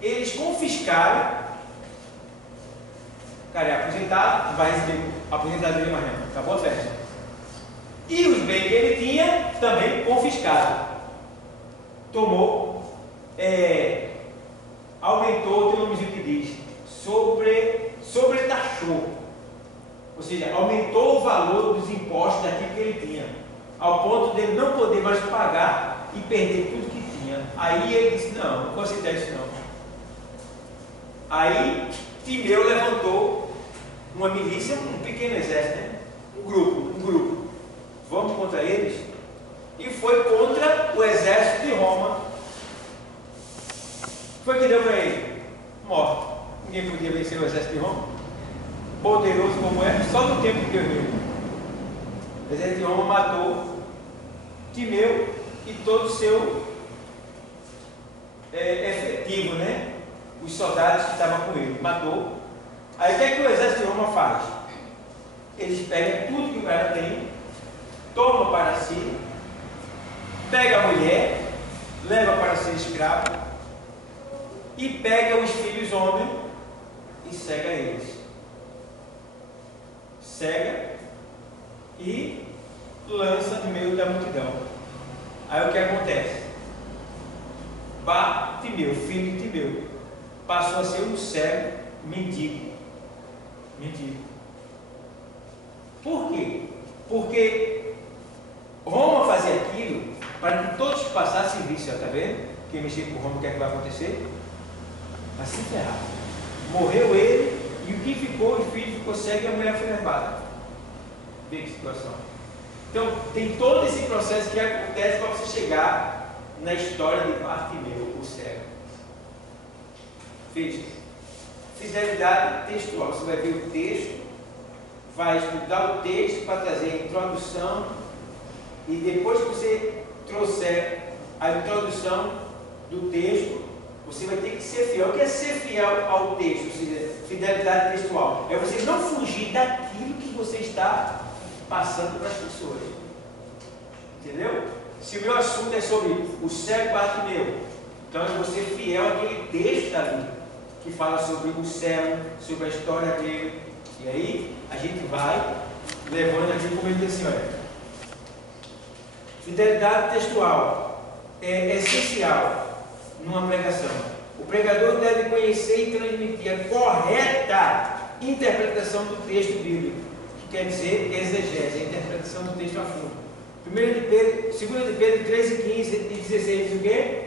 eles confiscaram. O cara é aposentado, vai receber aposentadoria, mas não, acabou a festa. E os bens que ele tinha também confiscaram. Tomou, aumentou, tem um nomezinho que diz, sobretaxou. Ou seja, aumentou o valor dos impostos daquilo que ele tinha, ao ponto dele não poder mais pagar e perder tudo que tinha. Aí ele disse, não vou aceitar isso não. Aí Timeu levantou uma milícia, um pequeno exército, né? um grupo. Vamos contra eles. E foi contra o exército de Roma. Foi que deu para ele? Morte. Ninguém podia vencer o exército de Roma. Poderoso como é, só no tempo que Deus deu. O exército de Roma matou Timeu e todo o seu efetivo, né? Os soldados que estavam com ele. Matou. Aí o que é que o exército de Roma faz? Eles pegam tudo que o cara tem, toma para si, pega a mulher, leva para ser escravo e pega os filhos homens e cega eles. Cega e lança no meio da multidão. Aí o que acontece? Timeu, filho de Timeu, passou a ser um cego mendigo. Por quê? Porque Roma fazia aquilo para que todos que passassem vissem, está vendo? Quem mexer com Roma, o que é que vai acontecer? Vai se ferrar. Morreu ele e o que ficou, o filho ficou cego e a mulher foi levada. Vê que situação. Então, tem todo esse processo que acontece para você chegar na história de Bartimeu, o cego. Veja, fidelidade textual. Você vai ver o texto, vai estudar o texto para trazer a introdução e depois que você trouxer a introdução do texto, você vai ter que ser fiel. O que é ser fiel ao texto? Ou seja, fidelidade textual. É você não fugir daquilo que você está passando para as pessoas. Entendeu? Se o meu assunto é sobre o cego Bartimeu, então eu vou ser fiel àquele texto ali, que fala sobre o cego, sobre a história dele. E aí a gente vai levando aqui como ele diz assim, olha. Fidelidade textual é essencial numa pregação. O pregador deve conhecer e transmitir a correta interpretação do texto bíblico, que quer dizer exegese, a interpretação do texto a fundo. 2 de Pedro 13, 15 e 16 diz o quê?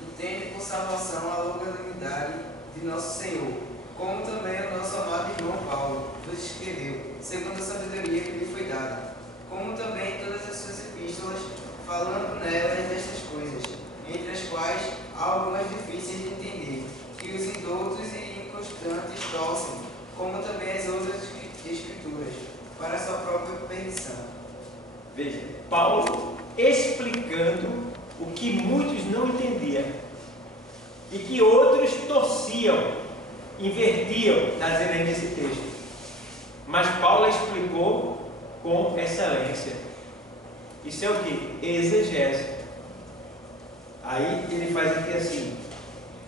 E tende por salvação a longanimidade de nosso Senhor, como também o nosso amado irmão Paulo nos escreveu, segundo a sabedoria que lhe foi dada, como também todas as suas epístolas, falando nelas destas coisas, entre as quais há algumas difíceis de entender, que os indoutos e inconstantes torcem, como também as outras escrituras, para a sua própria perdição. Veja, Paulo explicando o que muitos não entendiam e que outros torciam, invertiam nas ideias desse texto. Mas Paulo explicou com excelência. Isso é o que? Exegese. Aí ele faz aqui assim: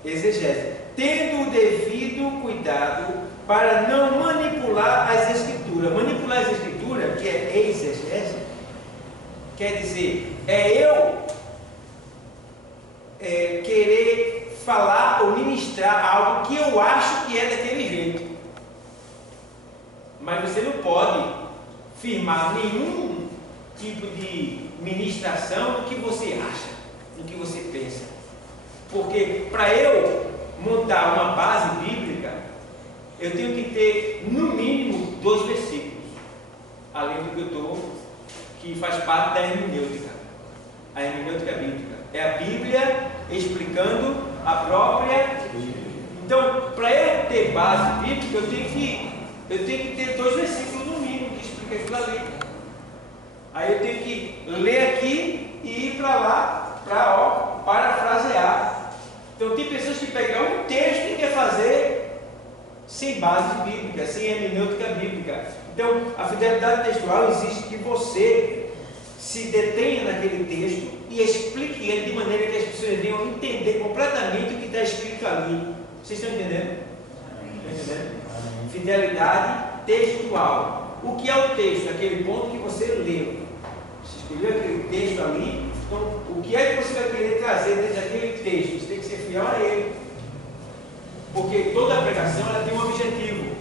exegese, tendo o devido cuidado para não manipular as escrituras. Manipular as escrituras, que é exegese, quer dizer, querer falar ou ministrar algo que eu acho que é daquele jeito. Mas você não pode firmar nenhum tipo de ministração do que você acha, do que você pensa. Porque para eu montar uma base bíblica, eu tenho que ter no mínimo 2 versículos, além do que eu estou, que faz parte da hermenêutica. A hermenêutica bíblica é a Bíblia explicando a própria Bíblia. Então, para eu ter base bíblica, eu tenho que ter 2 versículos no mínimo que explica aquilo ali. Aí eu tenho que ler aqui e ir para lá para parafrasear. Então tem pessoas que pegam um texto e quer fazer sem base bíblica, sem hermenêutica bíblica. Então a fidelidade textual exige que você se detenha naquele texto e explique ele de maneira que as pessoas venham entender completamente o que está escrito ali. Vocês estão entendendo? Estão entendendo? Fidelidade textual. O que é o texto? Aquele ponto que você leu. Você escolheu aquele texto ali. Então, o que é que você vai querer trazer dentro daquele texto? Você tem que ser fiel a ele. Porque toda pregação ela tem um objetivo.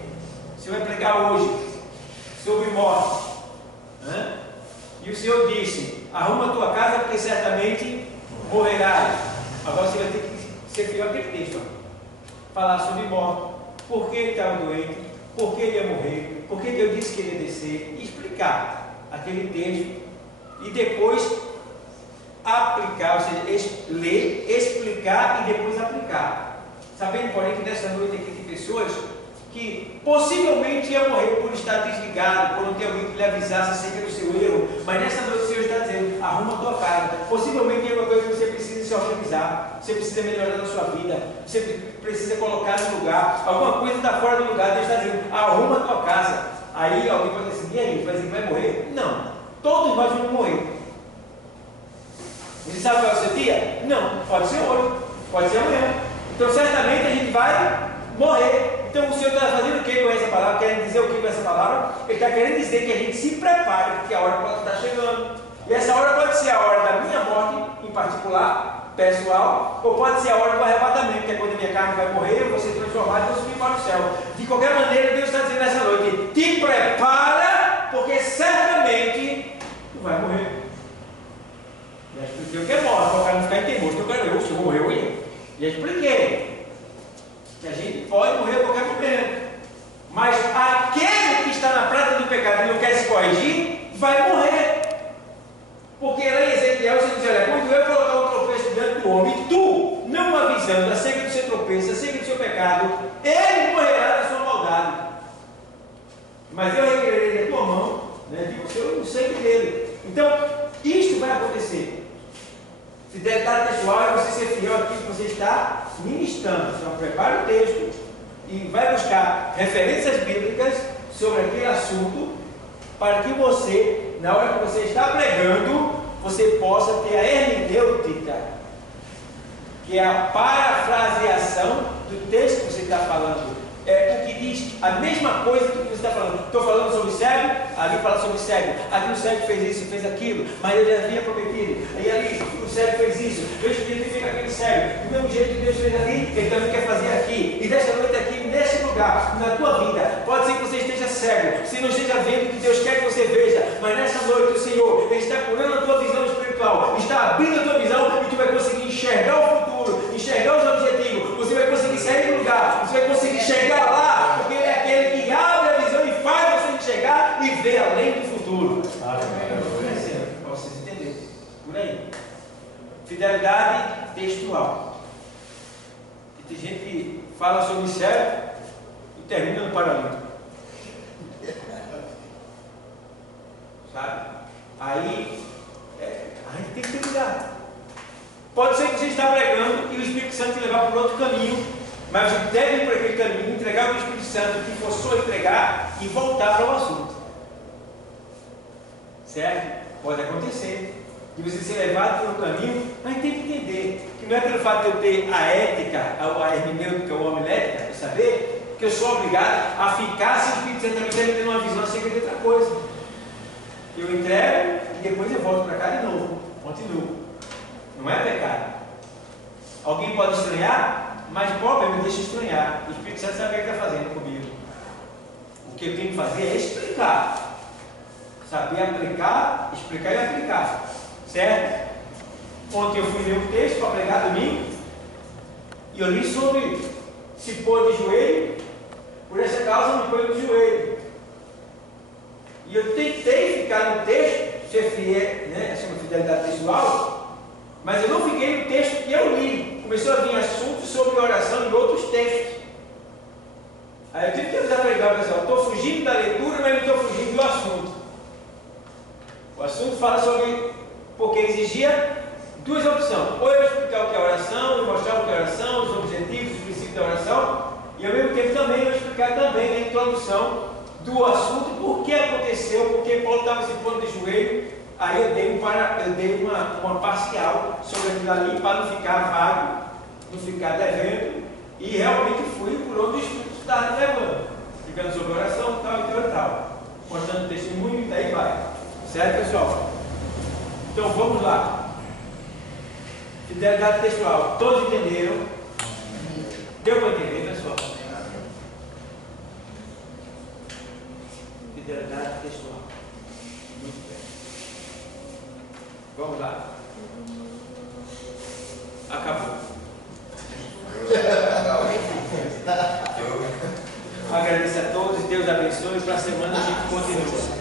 Você vai pregar hoje sobre morte. Né? E o Senhor disse: arruma a tua casa, porque certamente morrerás. Agora você vai ter que ser fiel àquele texto. Ó. Falar sobre morte. Por que ele estava doente? Por que ele ia morrer? Por que Deus disse que ele ia descer? E explicar aquele texto. E depois aplicar, ou seja, ler, explicar e depois aplicar. Sabendo, porém, que nessa noite aqui tem pessoas que possivelmente ia morrer por estar desligado, por não ter alguém que lhe avisasse acerca do seu erro, mas nessa noite o Senhor está dizendo, arruma a tua casa. Possivelmente tem alguma coisa que você precisa se organizar, você precisa melhorar na sua vida, você precisa colocar no lugar, alguma coisa está fora do lugar. Deus está dizendo, arruma a tua casa. Aí alguém pode dizer assim, e aí, vai dizer que vai morrer? Não, todos nós vamos morrer. Você sabe qual é o seu dia? Não, pode ser hoje, pode ser amanhã. Então certamente a gente vai morrer. Então o Senhor está fazendo o que com essa palavra? Querendo dizer o que com essa palavra? Ele está querendo dizer que a gente se prepare, porque a hora pode estar chegando. E essa hora pode ser a hora da minha morte, em particular, pessoal, ou pode ser a hora do arrebatamento, que é quando a minha carne vai morrer, eu vou ser transformado e vou subir para o céu. De qualquer maneira, Deus está dizendo nessa noite, te prepara, porque certamente tu vai morrer. Já expliquei o que é morte, para o cara não ficar em temor, que eu quero eu, se eu vou morrer hoje. Já expliquei que a gente pode morrer a qualquer momento, mas aquele que está na prática do pecado e não quer se corrigir, vai morrer. Porque lá em Ezequiel você diz, olha, quando eu colocar um tropeço diante do homem, tu, não avisando acerca do seu tropeço, acerca do seu pecado, ele morrerá da sua maldade. Mas eu requererei da tua mão, né, de você, o sangue dele. Então, isto vai acontecer. Fidelidade pessoal é você ser fiel àquilo que você está ministrando. Então, prepare o texto e vai buscar referências bíblicas sobre aquele assunto, para que você, na hora que você está pregando, você possa ter a hermenêutica, que é a parafraseação do texto que você está falando. É o que diz a mesma coisa que você está falando. Estou falando sobre cego, ali fala sobre cego. Aqui o cego fez isso, fez aquilo, mas ele já havia prometido. E ali o cego fez isso, Deus identifica aquele cego. Do mesmo jeito que Deus fez ali, ele também quer fazer aqui. E desta noite aqui, neste lugar, na tua vida, pode ser que você esteja cego, se não esteja vendo o que Deus quer que você veja, mas nessa noite o Senhor, Ele está curando a tua visão espiritual, está abrindo a tua visão e tu vai conseguir enxergar o futuro, enxergar os objetivos, você vai conseguir sair do lugar, você vai conseguir chegar lá, porque Ele é aquele que abre a visão e faz você enxergar e ver além do futuro. Para vocês entenderem. Por aí. Fidelidade textual. E tem gente que fala sobre cego e termina no paralítico. Sabe? Aí a gente tem que ter cuidado. Pode ser que você está pregando e o Espírito Santo te levar por outro caminho, mas você deve ir por aquele caminho, entregar o Espírito Santo que forçou a entregar e voltar para o assunto. Certo? Pode acontecer. E você ser levado por um caminho, mas tem que entender que não é pelo fato de eu ter a ética, a hermenêutica ou a homilética, para saber que eu sou obrigado a ficar se o Espírito Santo também está me dando uma visão acerca de outra coisa. Eu entrego e depois eu volto para cá de novo. Continuo. Não é pecado. Alguém pode estranhar, mas pobre me deixa estranhar. O Espírito Santo sabe o que ele está fazendo comigo. O que eu tenho que fazer é explicar. Saber aplicar, explicar e aplicar. Certo? Ontem eu fui ler um texto para pregar domingo e eu li sobre se pôr de joelho, por essa causa me ponho de joelho. E eu tentei ficar no texto, ser fiel, né? Essa é uma fidelidade textual, mas eu não fiquei no texto que eu li. Começou a vir assuntos sobre oração em outros textos. Aí eu tive que avisar para pregar, pessoal, estou fugindo da leitura, mas não estou fugindo do assunto. O assunto fala sobre, porque exigia duas opções. Ou eu explicar o que é oração, eu mostrar o que é oração, os objetivos, os princípios da oração, e ao mesmo tempo também eu explicar também na introdução do assunto por que aconteceu, porque Paulo estava se pondo de joelho. Aí eu dei uma parcial sobre aquilo ali para não ficar vago, não ficar devendo, e realmente fui por onde o Espírito estava me levando, ficando sobre oração, tal e tal, mostrando testemunho e daí vai. Certo, pessoal? Então vamos lá. Fidelidade textual. Todos entenderam? Deu para entender, pessoal? Fidelidade textual. Muito bem. Vamos lá. Acabou. Agradeço a todos. Deus abençoe. Para a semana a gente continua.